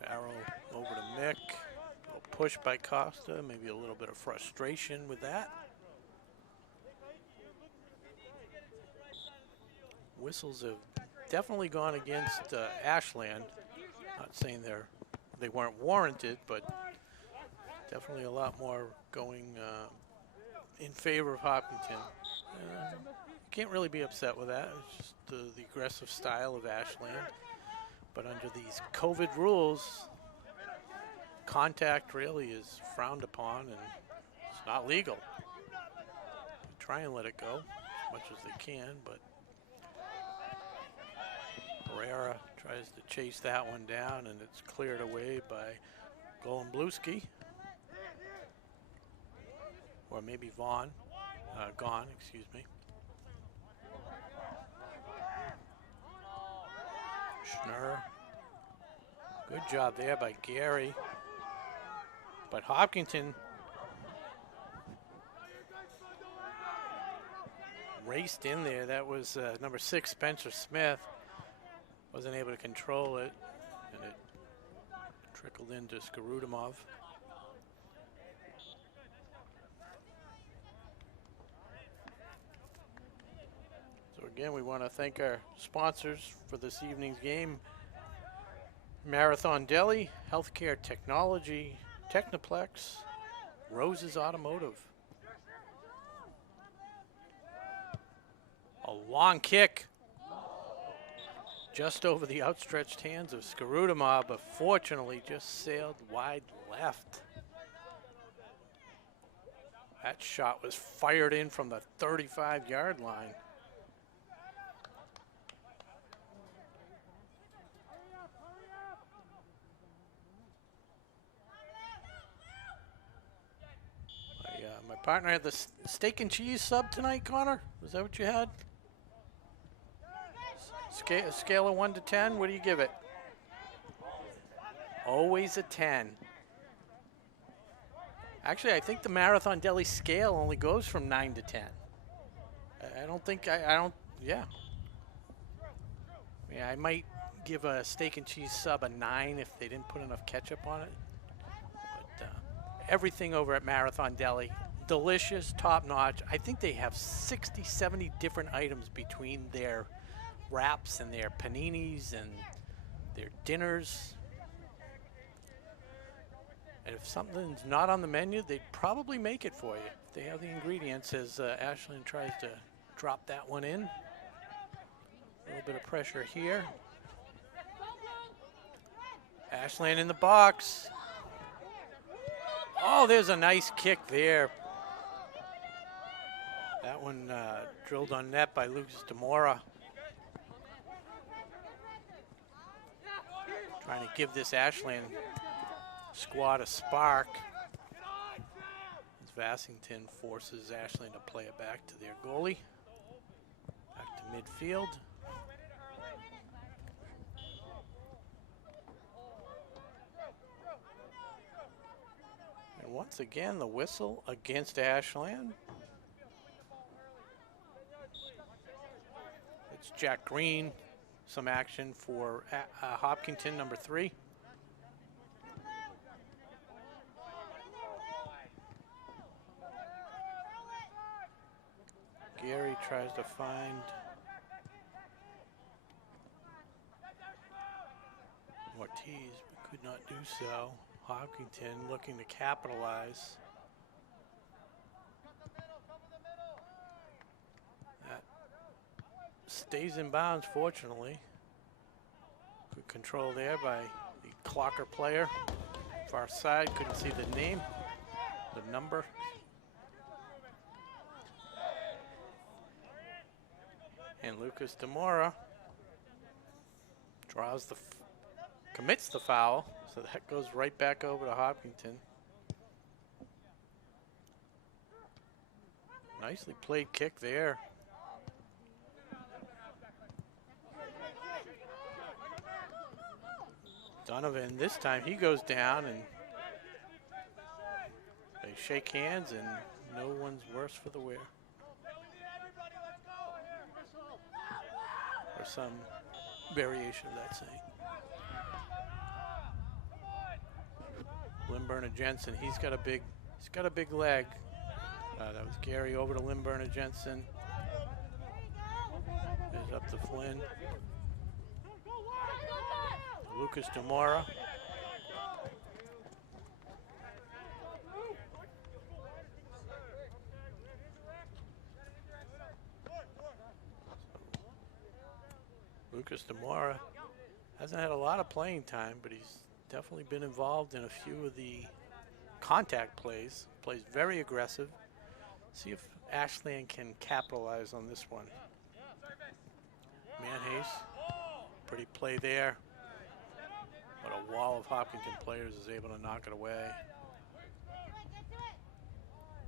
Farrell over to Mick. A little push by Costa, maybe a little bit of frustration with that. Whistles have definitely gone against Ashland. Not saying they weren't warranted, but definitely a lot more going in favor of Hopkinton. Can't really be upset with that. It's just the aggressive style of Ashland. But under these COVID rules, contact really is frowned upon and it's not legal. They try and let it go as much as they can, but Herrera tries to chase that one down and it's cleared away by Golomblewski. Or maybe Gone, excuse me. Schnurr. Good job there by Gary. But Hopkinton raced in there. That was number 6, Spencer Smith. Wasn't able to control it, and it trickled into Skarudimov. So again, we want to thank our sponsors for this evening's game. Marathon Deli, Healthcare Technology, Technoplex, Rose's Automotive. A long kick. Just over the outstretched hands of Skarudimov, but fortunately just sailed wide left. That shot was fired in from the 35-yard line. My partner had the steak and cheese sub tonight, Connor? Was that what you had? Scale of 1 to 10, what do you give it? Always a 10. Actually, I think the Marathon Deli scale only goes from 9 to 10. I don't think, yeah. Yeah, I might give a steak and cheese sub a 9 if they didn't put enough ketchup on it. But everything over at Marathon Deli, delicious, top notch. I think they have 60, 70 different items between their wraps and their paninis and their dinners. And if something's not on the menu, they'd probably make it for you. If they have the ingredients, as Ashland tries to drop that one in. A little bit of pressure here. Ashland in the box. Oh, there's a nice kick there. That one drilled on net by Lucas Demora. Trying to give this Ashland squad a spark. As Vassington forces Ashland to play it back to their goalie. Back to midfield. And once again, the whistle against Ashland. It's Jack Green. Some action for Hopkinton, number 3. Gary tries to find Ortiz, but could not do so. Hopkinton looking to capitalize. That stays in bounds, fortunately. Good control there by the Clocker player. Far side, couldn't see the name, the number. And Lucas Demora draws the, commits the foul, so that goes right back over to Hopkinton. Nicely played kick there. Donovan, this time he goes down and they shake hands and no one's worse for the wear. Or some variation of that saying. Limburner Jensen, he's got a big leg. That was Gary over to Limburner Jensen. Here's up to Flynn. Lucas Demora. Lucas Demora hasn't had a lot of playing time, but he's definitely been involved in a few of the contact plays. Plays very aggressive. See if Ashland can capitalize on this one. Manhase, pretty play there. But a wall of Hopkinton players is able to knock it away.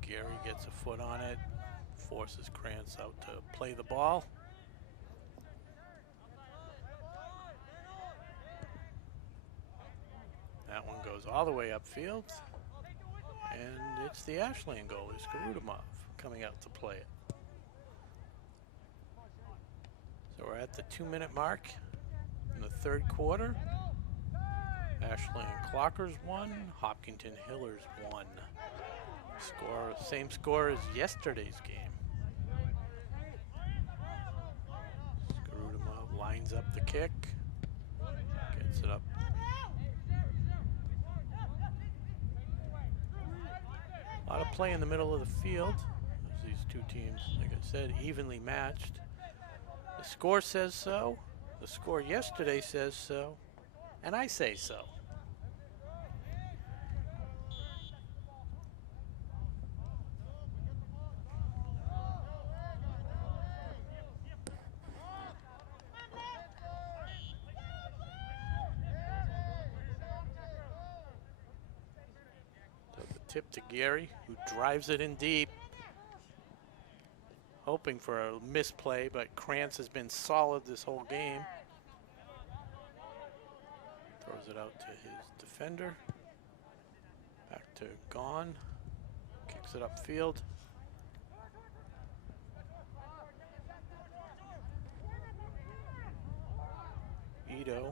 Gary gets a foot on it, forces Krantz out to play the ball. That one goes all the way upfield. And it's the Ashland goalie, Skarudimov, coming out to play it. So we're at the 2-minute mark in the third quarter. Ashland Clockers 1, Hopkinton Hillers 1. Score, same score as yesterday's game. Skarudimov lines up the kick, gets it up. A lot of play in the middle of the field. These two teams, like I said, evenly matched. The score says so. The score yesterday says so. And I say so. Tip to Gary, who drives it in deep, hoping for a misplay, but Krantz has been solid this whole game. Throws it out to his defender. Back to Gone. Kicks it upfield. Ito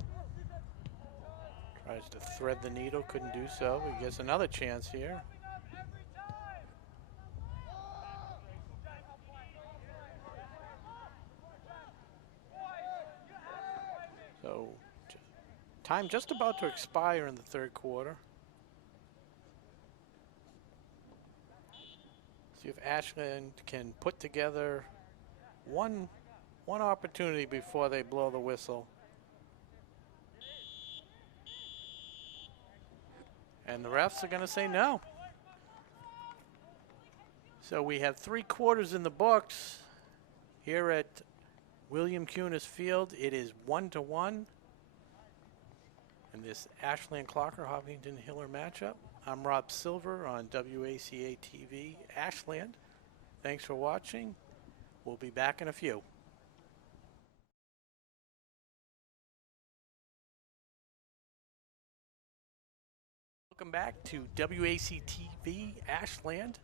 tries to thread the needle, couldn't do so. He gets another chance here. So, time just about to expire in the third quarter. See if Ashland can put together one opportunity before they blow the whistle. And the refs are going to say no. So we have 3 quarters in the books here at William Cunis Field. It is 1-1. in this Ashland Clocker Hopkinton Hiller matchup. I'm Rob Silver on WACA-TV Ashland. Thanks for watching. We'll be back in a few. Welcome back to WACA-TV Ashland.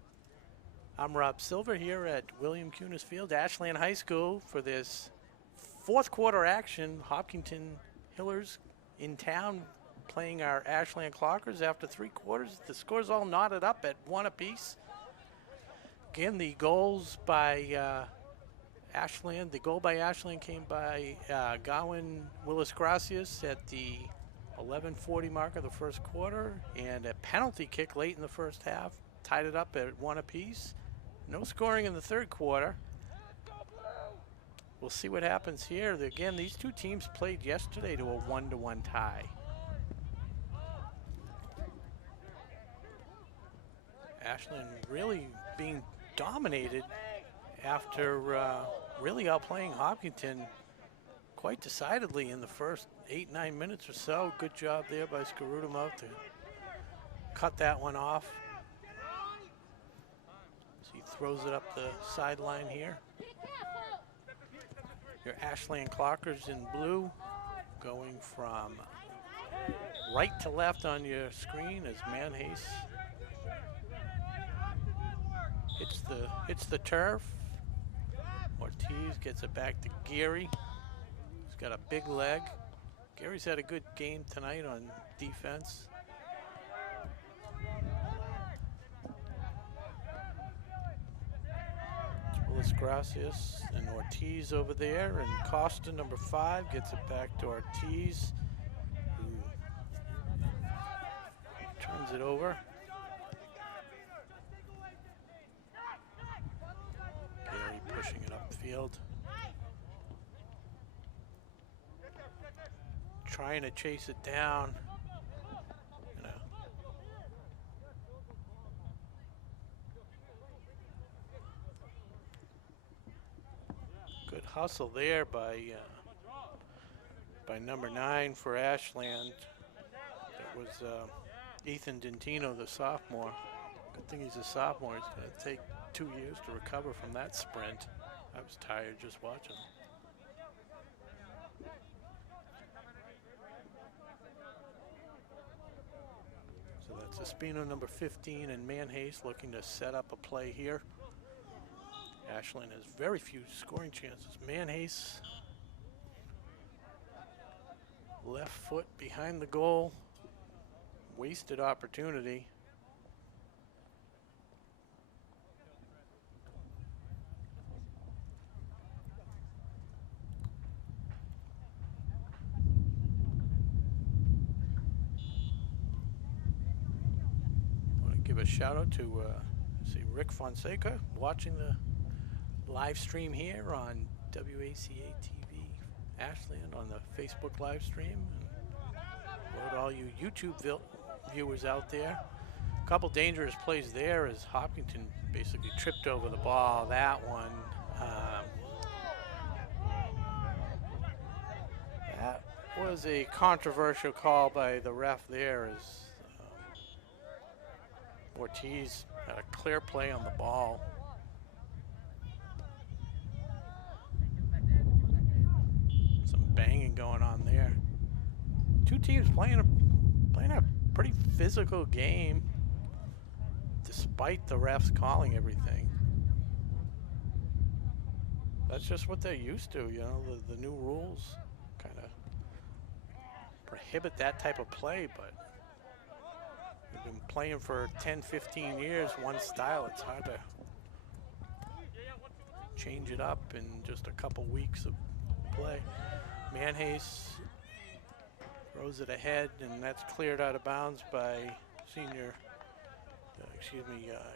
I'm Rob Silver here at William Cunis Field, Ashland High School, for this fourth quarter action. Hopkinton Hillers in town playing our Ashland Clockers after 3 quarters. The score's all knotted up at 1 apiece. Again, the goals by Ashland. The goal by Ashland came by Gawain Willis-Gracias at the 11:40 mark of the first quarter, and a penalty kick late in the first half tied it up at 1 apiece. No scoring in the third quarter. We'll see what happens here. Again, these two teams played yesterday to a 1-1 tie. Ashland really being dominated after really outplaying Hopkinton quite decidedly in the first 8-9 minutes or so. Good job there by Skarudimov to cut that one off. So he throws it up the sideline here. Your Ashland Clockers in blue, going from right to left on your screen as Manhase hits the turf. Ortiz gets it back to Gary. He's got a big leg. Gary's had a good game tonight on defense. Willis-Gracias and Ortiz over there, and Costa, number 5, gets it back to Ortiz, who turns it over. Gary pushing it upfield. Trying to chase it down. Good hustle there by number 9 for Ashland. That was Ethan Gentino, the sophomore. Good thing he's a sophomore. He's going to take 2 years to recover from that sprint. I was tired just watching. So that's Espino, number 15, and Manhase looking to set up a play here. Ashland has very few scoring chances. Manhase, left foot behind the goal. Wasted opportunity. I want to give a shout out to Rick Fonseca watching the live stream here on WACA-TV Ashland on the Facebook live stream. And hello to all you YouTube viewers out there. A couple dangerous plays there as Hopkinton basically tripped over the ball. That one. That was a controversial call by the ref there as Ortiz had a clear play on the ball. Banging going on there. Two teams playing a pretty physical game despite the refs calling everything. That's just what they're used to, you know. The new rules kind of prohibit that type of play, but we've been playing for 10-15 years one style. It's hard to change it up in just a couple weeks of play. Manhase throws it ahead, and that's cleared out of bounds by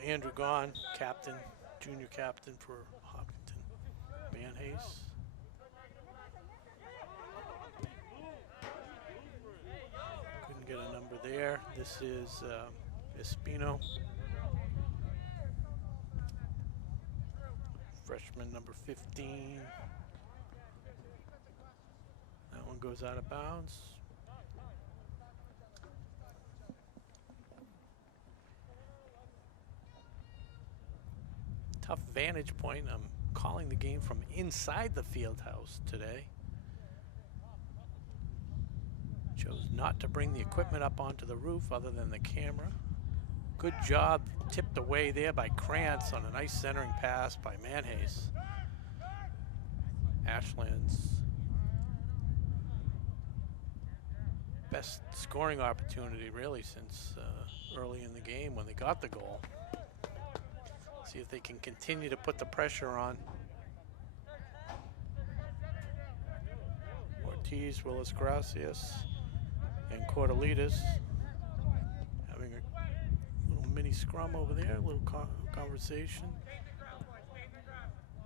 Andrew Gaughan, captain, junior captain for Hopkinton. Manhase. Couldn't get a number there. This is Espino. Freshman number 15. That one goes out of bounds. tough vantage point. I'm calling the game from inside the field house today. Chose not to bring the equipment up onto the roof other than the camera. Good job tipped away there by Krantz on a nice centering pass by Manhase. Ashland's best scoring opportunity really since early in the game when they got the goal. See if they can continue to put the pressure on. Ortiz, Willis Gracias, and Cordelitas having a little mini scrum over there, a little conversation.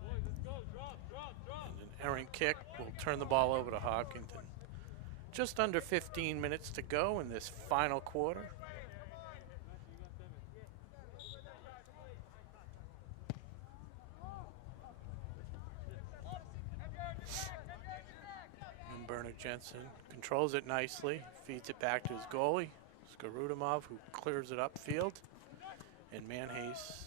And an errant kick will turn the ball over to Hopkinton. Just under 15 minutes to go in this final quarter. And Bernard Jensen controls it nicely, feeds it back to his goalie, Skarudimov, who clears it upfield. And Manhase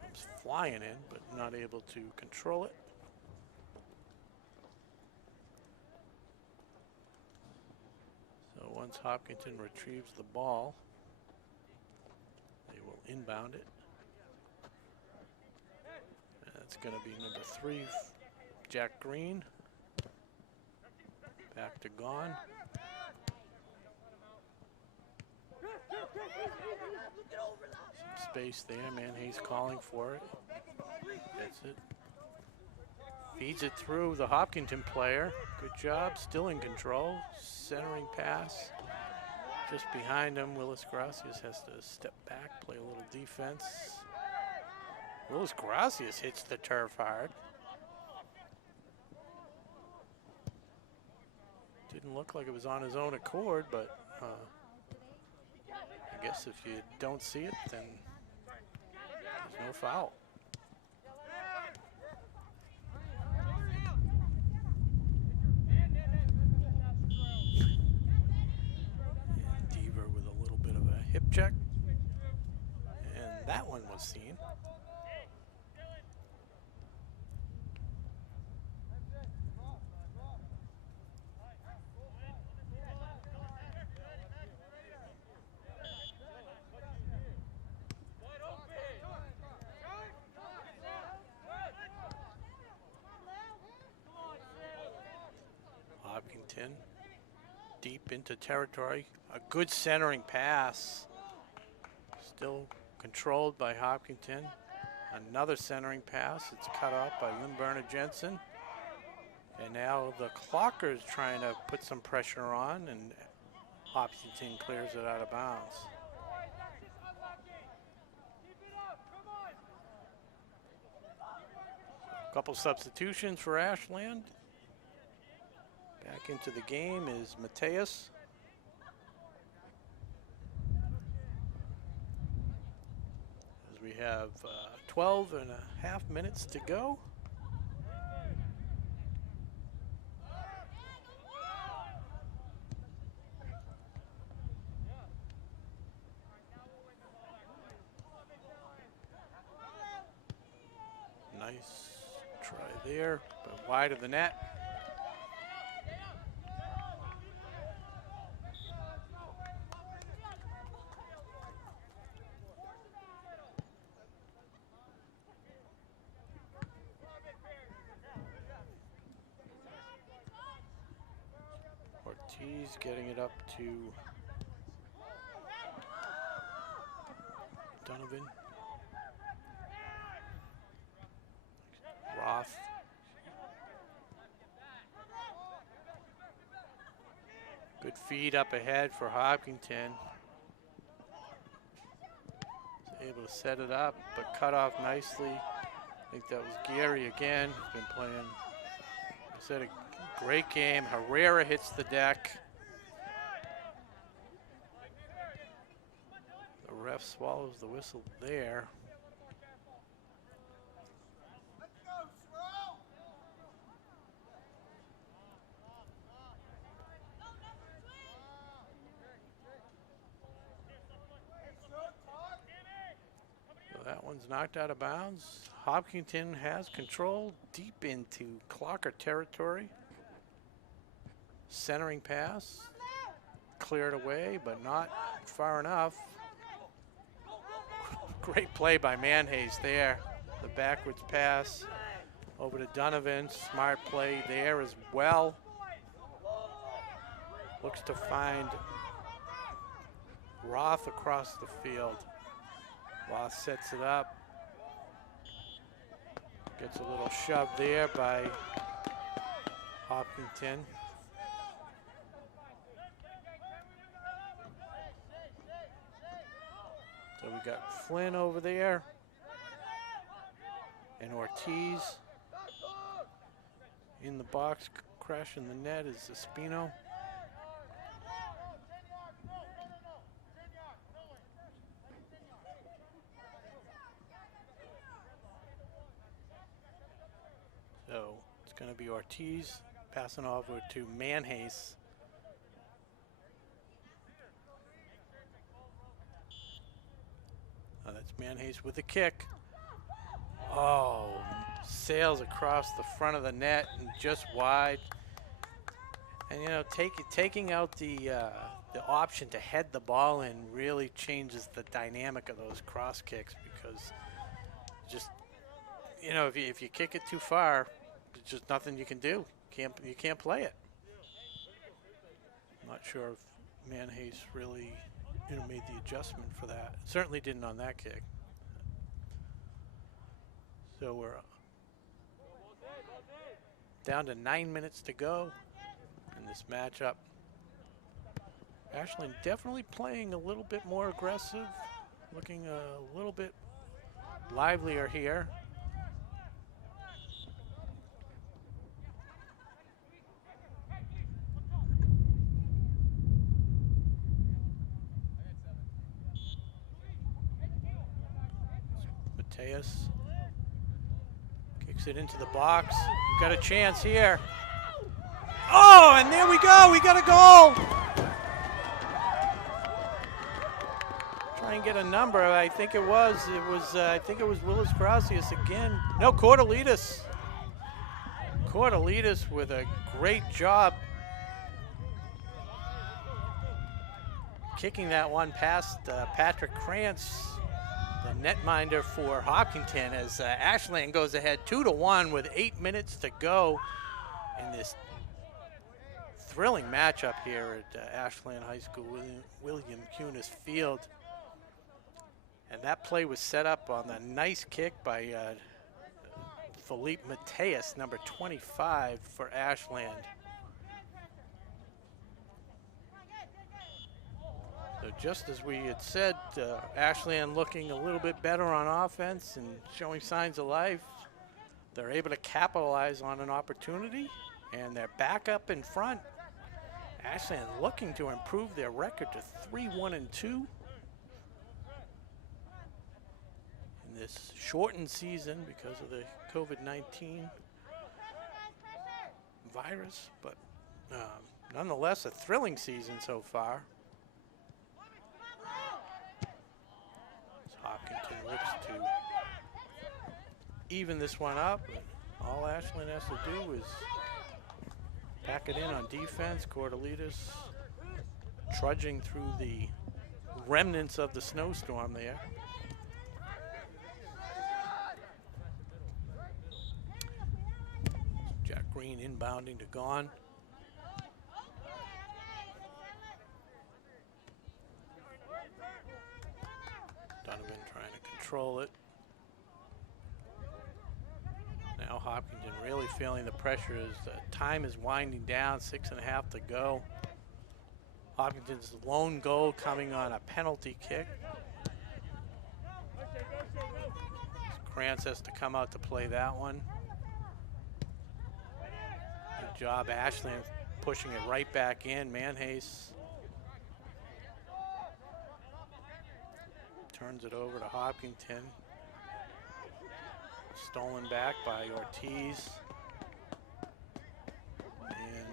comes flying in, but not able to control it. So once Hopkinton retrieves the ball, they will inbound it. And that's going to be number 3, Jack Green. Back to Gone. Some space there. Manhase calling for it. That's it. Feeds it through the Hopkinton player. Good job. Still in control. Centering pass. Just behind him, Willis Gracias has to step back, play a little defense. Willis Gracias hits the turf hard. Didn't look like it was on his own accord, but I guess if you don't see it, then there's no foul. And Deaver with a little bit of a hip check. And that one was seen. Hopkinton deep into territory. A good centering pass. Still controlled by Hopkinton. Another centering pass. It's cut off by Lindberner Jensen. And now the Clockers trying to put some pressure on, and Hopkinton clears it out of bounds. A couple substitutions for Ashland. Back into the game is Mateus. As we have 12 and a half minutes to go. Nice try there, but wide of the net. Ortiz getting it up to Donovan. Roth. Good feed up ahead for Hopkinton. He's able to set it up, but cut off nicely. I think that was Gary again. He's been playing, I said, a great game. Herrera hits the deck. The ref swallows the whistle there. So that one's knocked out of bounds. Hopkinton has control deep into Clocker territory. Centering pass. Cleared away, but not far enough. Great play by Manhays there. The backwards pass over to Donovan. Smart play there as well. Looks to find Roth across the field. Roth sets it up. Gets a little shove there by Hopkinton. So we got Flynn over there and Ortiz. In the box, crashing the net is Espino. So it's going to be Ortiz passing over to Manhays. Oh, that's Manhays with the kick. Oh, sails across the front of the net and just wide. And you know, taking out the option to head the ball in really changes the dynamic of those cross kicks, because just, you know, if you kick it too far, there's just nothing you can do. You can't play it. I'm not sure if Manhays really, you know, made the adjustment for that. Certainly didn't on that kick. So we're down to 9 minutes to go in this matchup. Ashland definitely playing a little bit more aggressive, looking a little bit livelier here. Mateus kicks it into the box. Got a chance here. Oh, and there we go. We got a goal. Try and get a number. I think it was Willis Gracias again. No, Cordelitas. Cordelitas with a great job kicking that one past Patrick Krantz, the netminder for Hopkinton, as Ashland goes ahead 2-1 with 8 minutes to go in this thrilling matchup here at Ashland High School, William Cunis Field. And that play was set up on a nice kick by Felipe Mateus, number 25 for Ashland. So just as we had said, Ashland looking a little bit better on offense and showing signs of life. They're able to capitalize on an opportunity, and they're back up in front. Ashland looking to improve their record to 3-1-2 in this shortened season because of the COVID-19 virus, but nonetheless a thrilling season so far. Hopkinton looks to even this one up, but all Ashland has to do is pack it in on defense. Cordelitas trudging through the remnants of the snowstorm there. Jack Green inbounding to Gone. Donovan trying to control it. Now Hopkinton really feeling the pressure as the time is winding down, 6.5 to go. Hopkinton's lone goal coming on a penalty kick. Krantz has to come out to play that one. Good job, Ashland pushing it right back in. Manhays turns it over to Hopkinton. Stolen back by Ortiz. And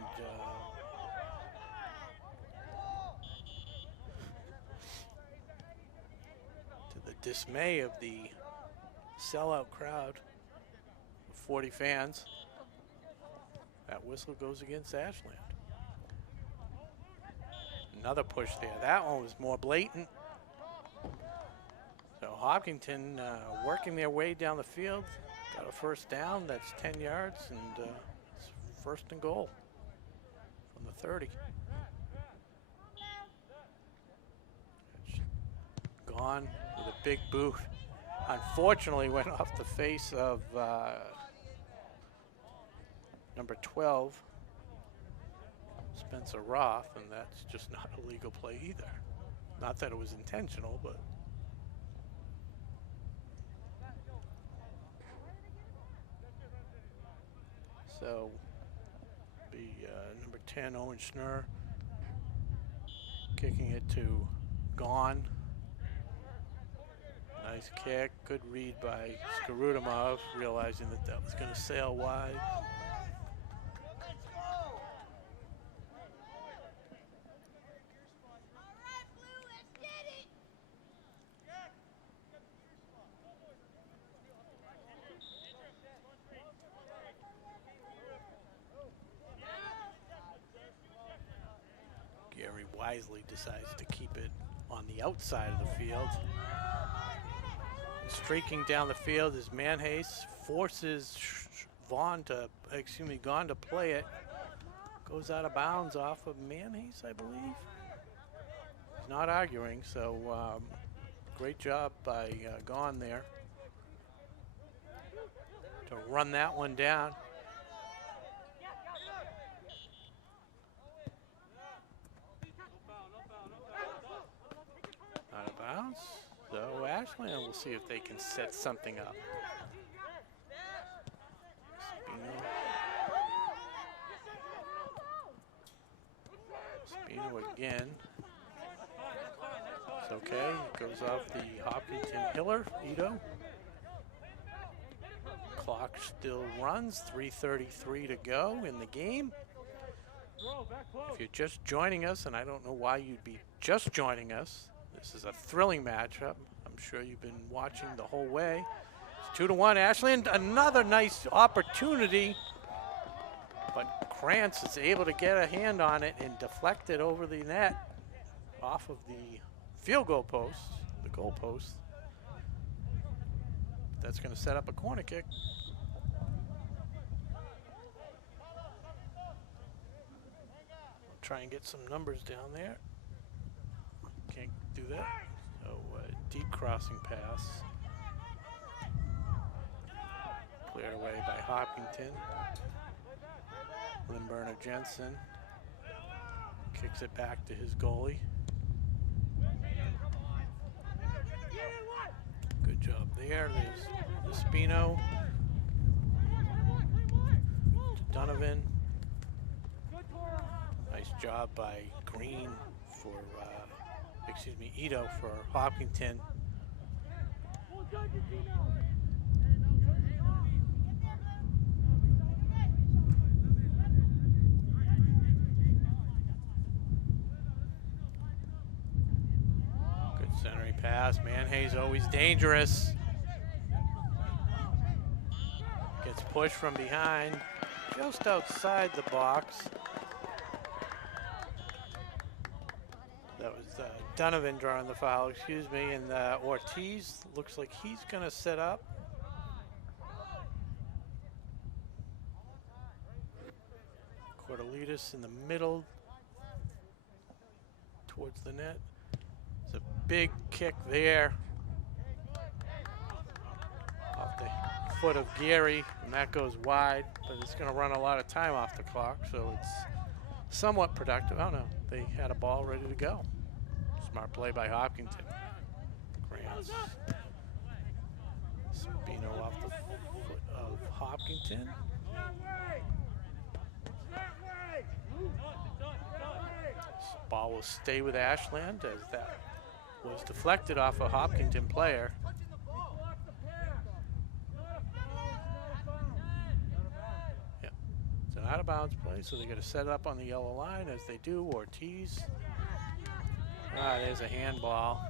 to the dismay of the sellout crowd, 40 fans. That whistle goes against Ashland. Another push there. That one was more blatant. So Hopkinton working their way down the field. Got a first down. That's 10 yards, and it's first and goal from the 30. Gone with a big boot. Unfortunately, went off the face of number 12, Spencer Roth, and that's just not a legal play either. Not that it was intentional, but. So, be number 10, Owen Schnurr, kicking it to Gone. Nice kick, good read by Skarutamov, realizing that that was going to sail wide. Gary wisely decides to keep it on the outside of the field. Streaking down the field is Manhase, forces Gone to play it. Goes out of bounds off of Manhase, I believe. He's not arguing, so great job by Gone there to run that one down. Out of bounds. So Ashland will see if they can set something up. Spino again. It's okay. Goes off the Hopkinton Hiller, Ito. Clock still runs. 3:33 to go in the game. If you're just joining us, and I don't know why you'd be just joining us, this is a thrilling matchup. I'm sure you've been watching the whole way. It's 2-1 Ashland. Another nice opportunity, but Krantz is able to get a hand on it and deflect it over the net off of the field goal post, the goal post. That's going to set up a corner kick. We'll try and get some numbers down there. Can't do that. So deep crossing pass. Cleared away by Hopkinton. Lindberner Jensen kicks it back to his goalie. Good job there. There's Spino. Donovan. Nice job by Green for Ito for Hopkinton. Good centering pass. Manhase always dangerous. Gets pushed from behind, just outside the box. That was Donovan drawing the foul, excuse me, and Ortiz looks like he's going to set up. Cordelidis in the middle towards the net. It's a big kick there off the foot of Gary, and that goes wide, but it's going to run a lot of time off the clock, so it's somewhat productive. Oh no, they had a ball ready to go. Smart play by Hopkinton. Krantz. Spino off the foot of Hopkinton. This ball will stay with Ashland as that was deflected off a Hopkinton player. Yeah, it's an out of bounds play, so they're going to set up on the yellow line as they do. Ortiz. Ah, there's a handball.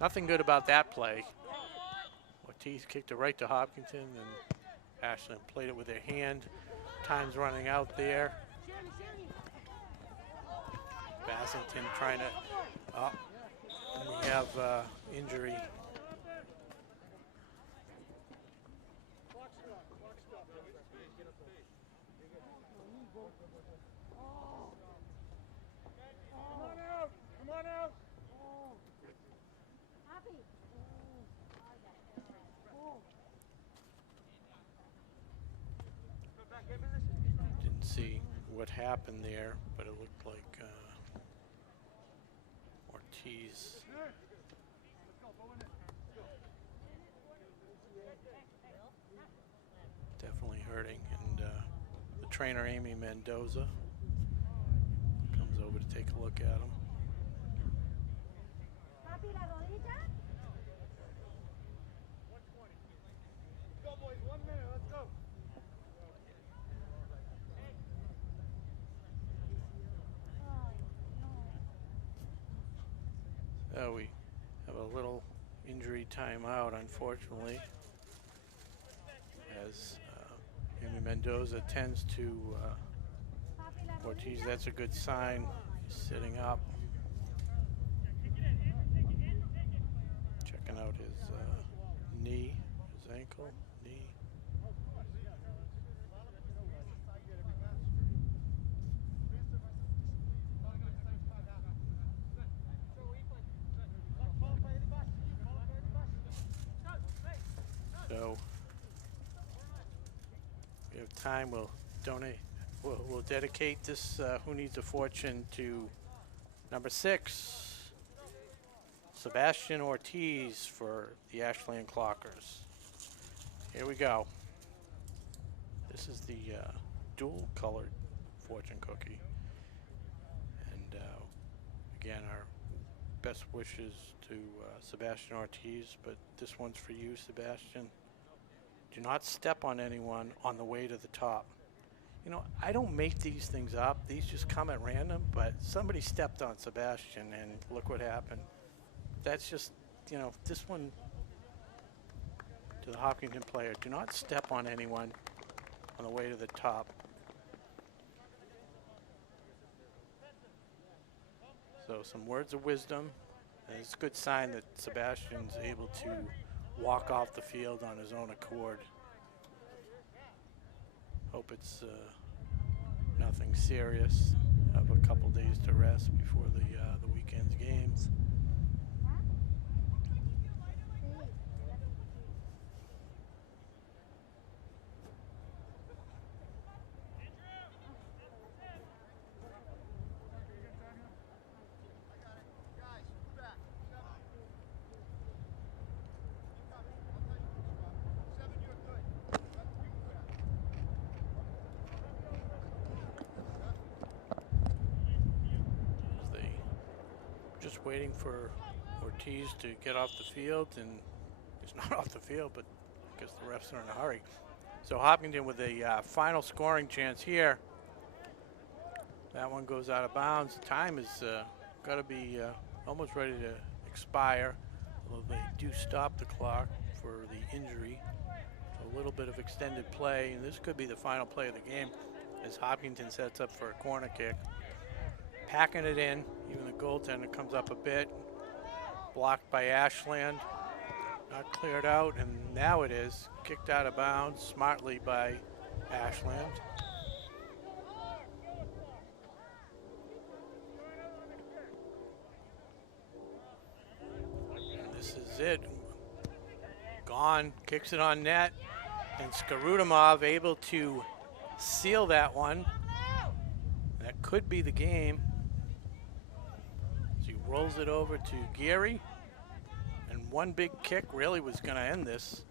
Nothing good about that play. Ortiz kicked it right to Hopkinton, and Ashland played it with their hand. Time's running out there. Bassington trying to, and we have injury. Come on out. Didn't see what happened there, but it looked like Ortiz. Definitely hurting, and the trainer Amy Mendoza comes over to take a look at him. Go, boys. 1 minute. Let's go. So we have a little injury timeout, unfortunately, as Amy Mendoza tends to Ortiz. That's a good sign. He's sitting up, checking out his knee, his ankle, knee. So we have time. We'll donate. We'll dedicate this Who Needs a Fortune to number 6, Sebastian Ortiz, for the Ashland Clockers. Here we go. This is the dual colored fortune cookie. And again, our best wishes to Sebastian Ortiz, but this one's for you, Sebastian. Do not step on anyone on the way to the top. You know, I don't make these things up. These just come at random, but somebody stepped on Sebastian, and look what happened. That's just, you know, this one to the Hopkinton player. Do not step on anyone on the way to the top. So some words of wisdom, and it's a good sign that Sebastian's able to walk off the field on his own accord. Hope it's nothing serious. Have a couple days to rest before the weekend's games. Just waiting for Ortiz to get off the field, and he's not off the field, but I guess the refs are in a hurry. So Hopkinton with a final scoring chance here. That one goes out of bounds. The time is got to be almost ready to expire, although they do stop the clock for the injury. So a little bit of extended play, and this could be the final play of the game as Hopkinton sets up for a corner kick. Packing it in, even the goaltender comes up a bit. Blocked by Ashland, not cleared out, and now it is kicked out of bounds smartly by Ashland. And this is it. Gone, kicks it on net, and Skarutamov able to seal that one. That could be the game. So he rolls it over to Geary, and one big kick really was going to end this.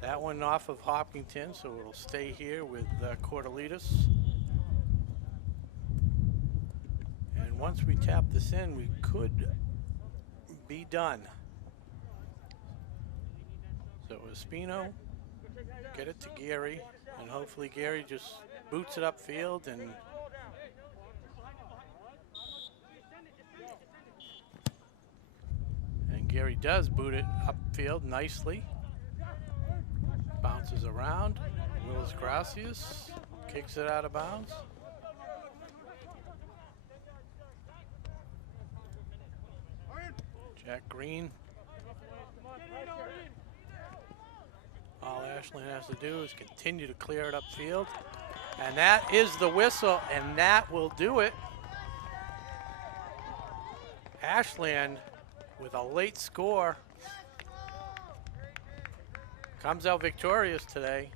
That one off of Hopkinton, so it'll stay here with Cortelitas. And once we tap this in, we could be done. So Espino, get it to Geary, and hopefully Geary just boots it upfield, and Geary does boot it upfield nicely. Bounces around. Willis Gracias kicks it out of bounds. Jack Green. All Ashland has to do is continue to clear it upfield. And that is the whistle, and that will do it. Ashland with a late score comes out victorious today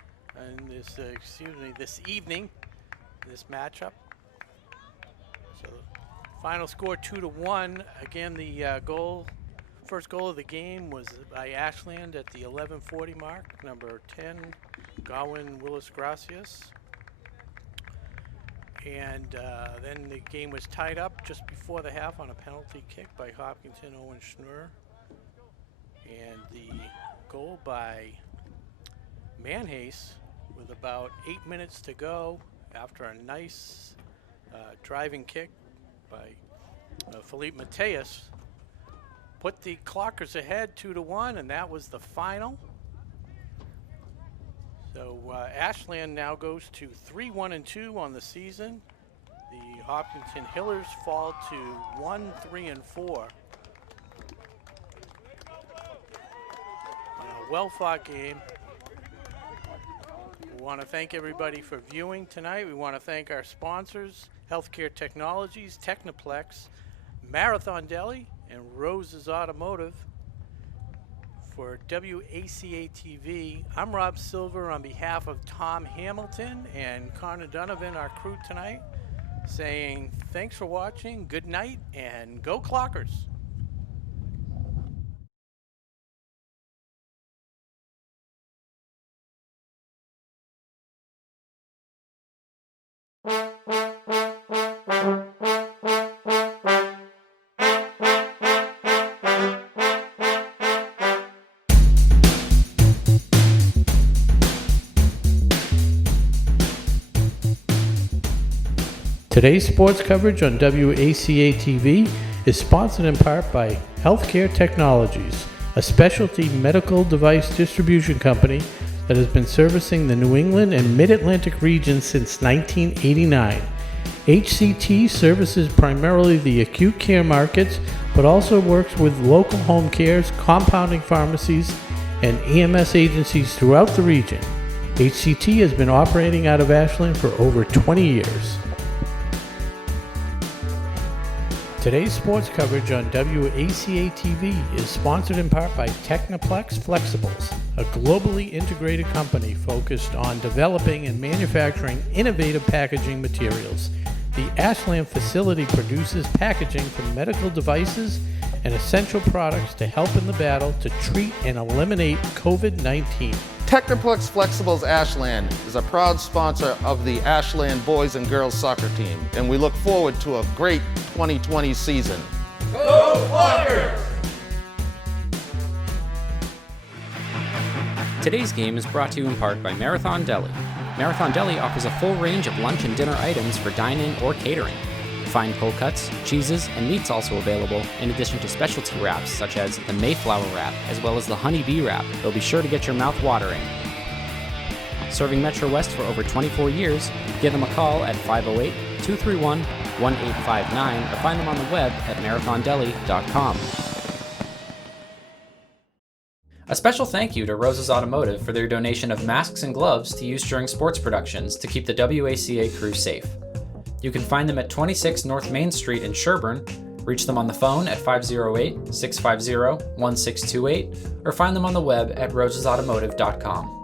in this, this evening, this matchup. So final score 2-1. Again, the first goal of the game was by Ashland at the 11:40 mark. Number 10, Gawain Willis Gracias. And then the game was tied up just before the half on a penalty kick by Hopkinton Owen Schnur. And the goal by Manhase with about 8 minutes to go after a nice driving kick by Felipe Mateus put the Clockers ahead 2-1, and that was the final. So Ashland now goes to 3-1-2 on the season. The Hopkinton Hillers fall to 1-3-4. A well-fought game. We want to thank everybody for viewing tonight. We want to thank our sponsors, Healthcare Technologies, Technoplex, Marathon Deli, and Rose's Automotive. For WACA-TV, I'm Rob Silver on behalf of Tom Hamilton and Connor Donovan, our crew tonight, saying thanks for watching, good night, and go Clockers. Today's sports coverage on WACA-TV is sponsored in part by Healthcare Technologies, a specialty medical device distribution company that has been servicing the New England and Mid-Atlantic region since 1989. HCT services primarily the acute care markets, but also works with local home cares, compounding pharmacies, and EMS agencies throughout the region. HCT has been operating out of Ashland for over 20 years. Today's sports coverage on WACA-TV is sponsored in part by Technoplex Flexibles, a globally integrated company focused on developing and manufacturing innovative packaging materials. The Ashland facility produces packaging for medical devices and essential products to help in the battle to treat and eliminate COVID-19. Technoplex Flexibles Ashland is a proud sponsor of the Ashland boys and girls soccer team, and we look forward to a great 2020 season. Go Clockers! Today's game is brought to you in part by Marathon Deli. Marathon Deli offers a full range of lunch and dinner items for dine-in or catering. Fine cold cuts, cheeses, and meats also available, in addition to specialty wraps such as the Mayflower wrap as well as the Honey Bee wrap. They'll be sure to get your mouth watering. Serving Metro West for over 24 years, give them a call at 508-231-1859 or find them on the web at marathondeli.com. A special thank you to Rose's Automotive for their donation of masks and gloves to use during sports productions to keep the WACA crew safe. You can find them at 26 North Main Street in Sherburne, reach them on the phone at 508-650-1628, or find them on the web at rosesautomotive.com.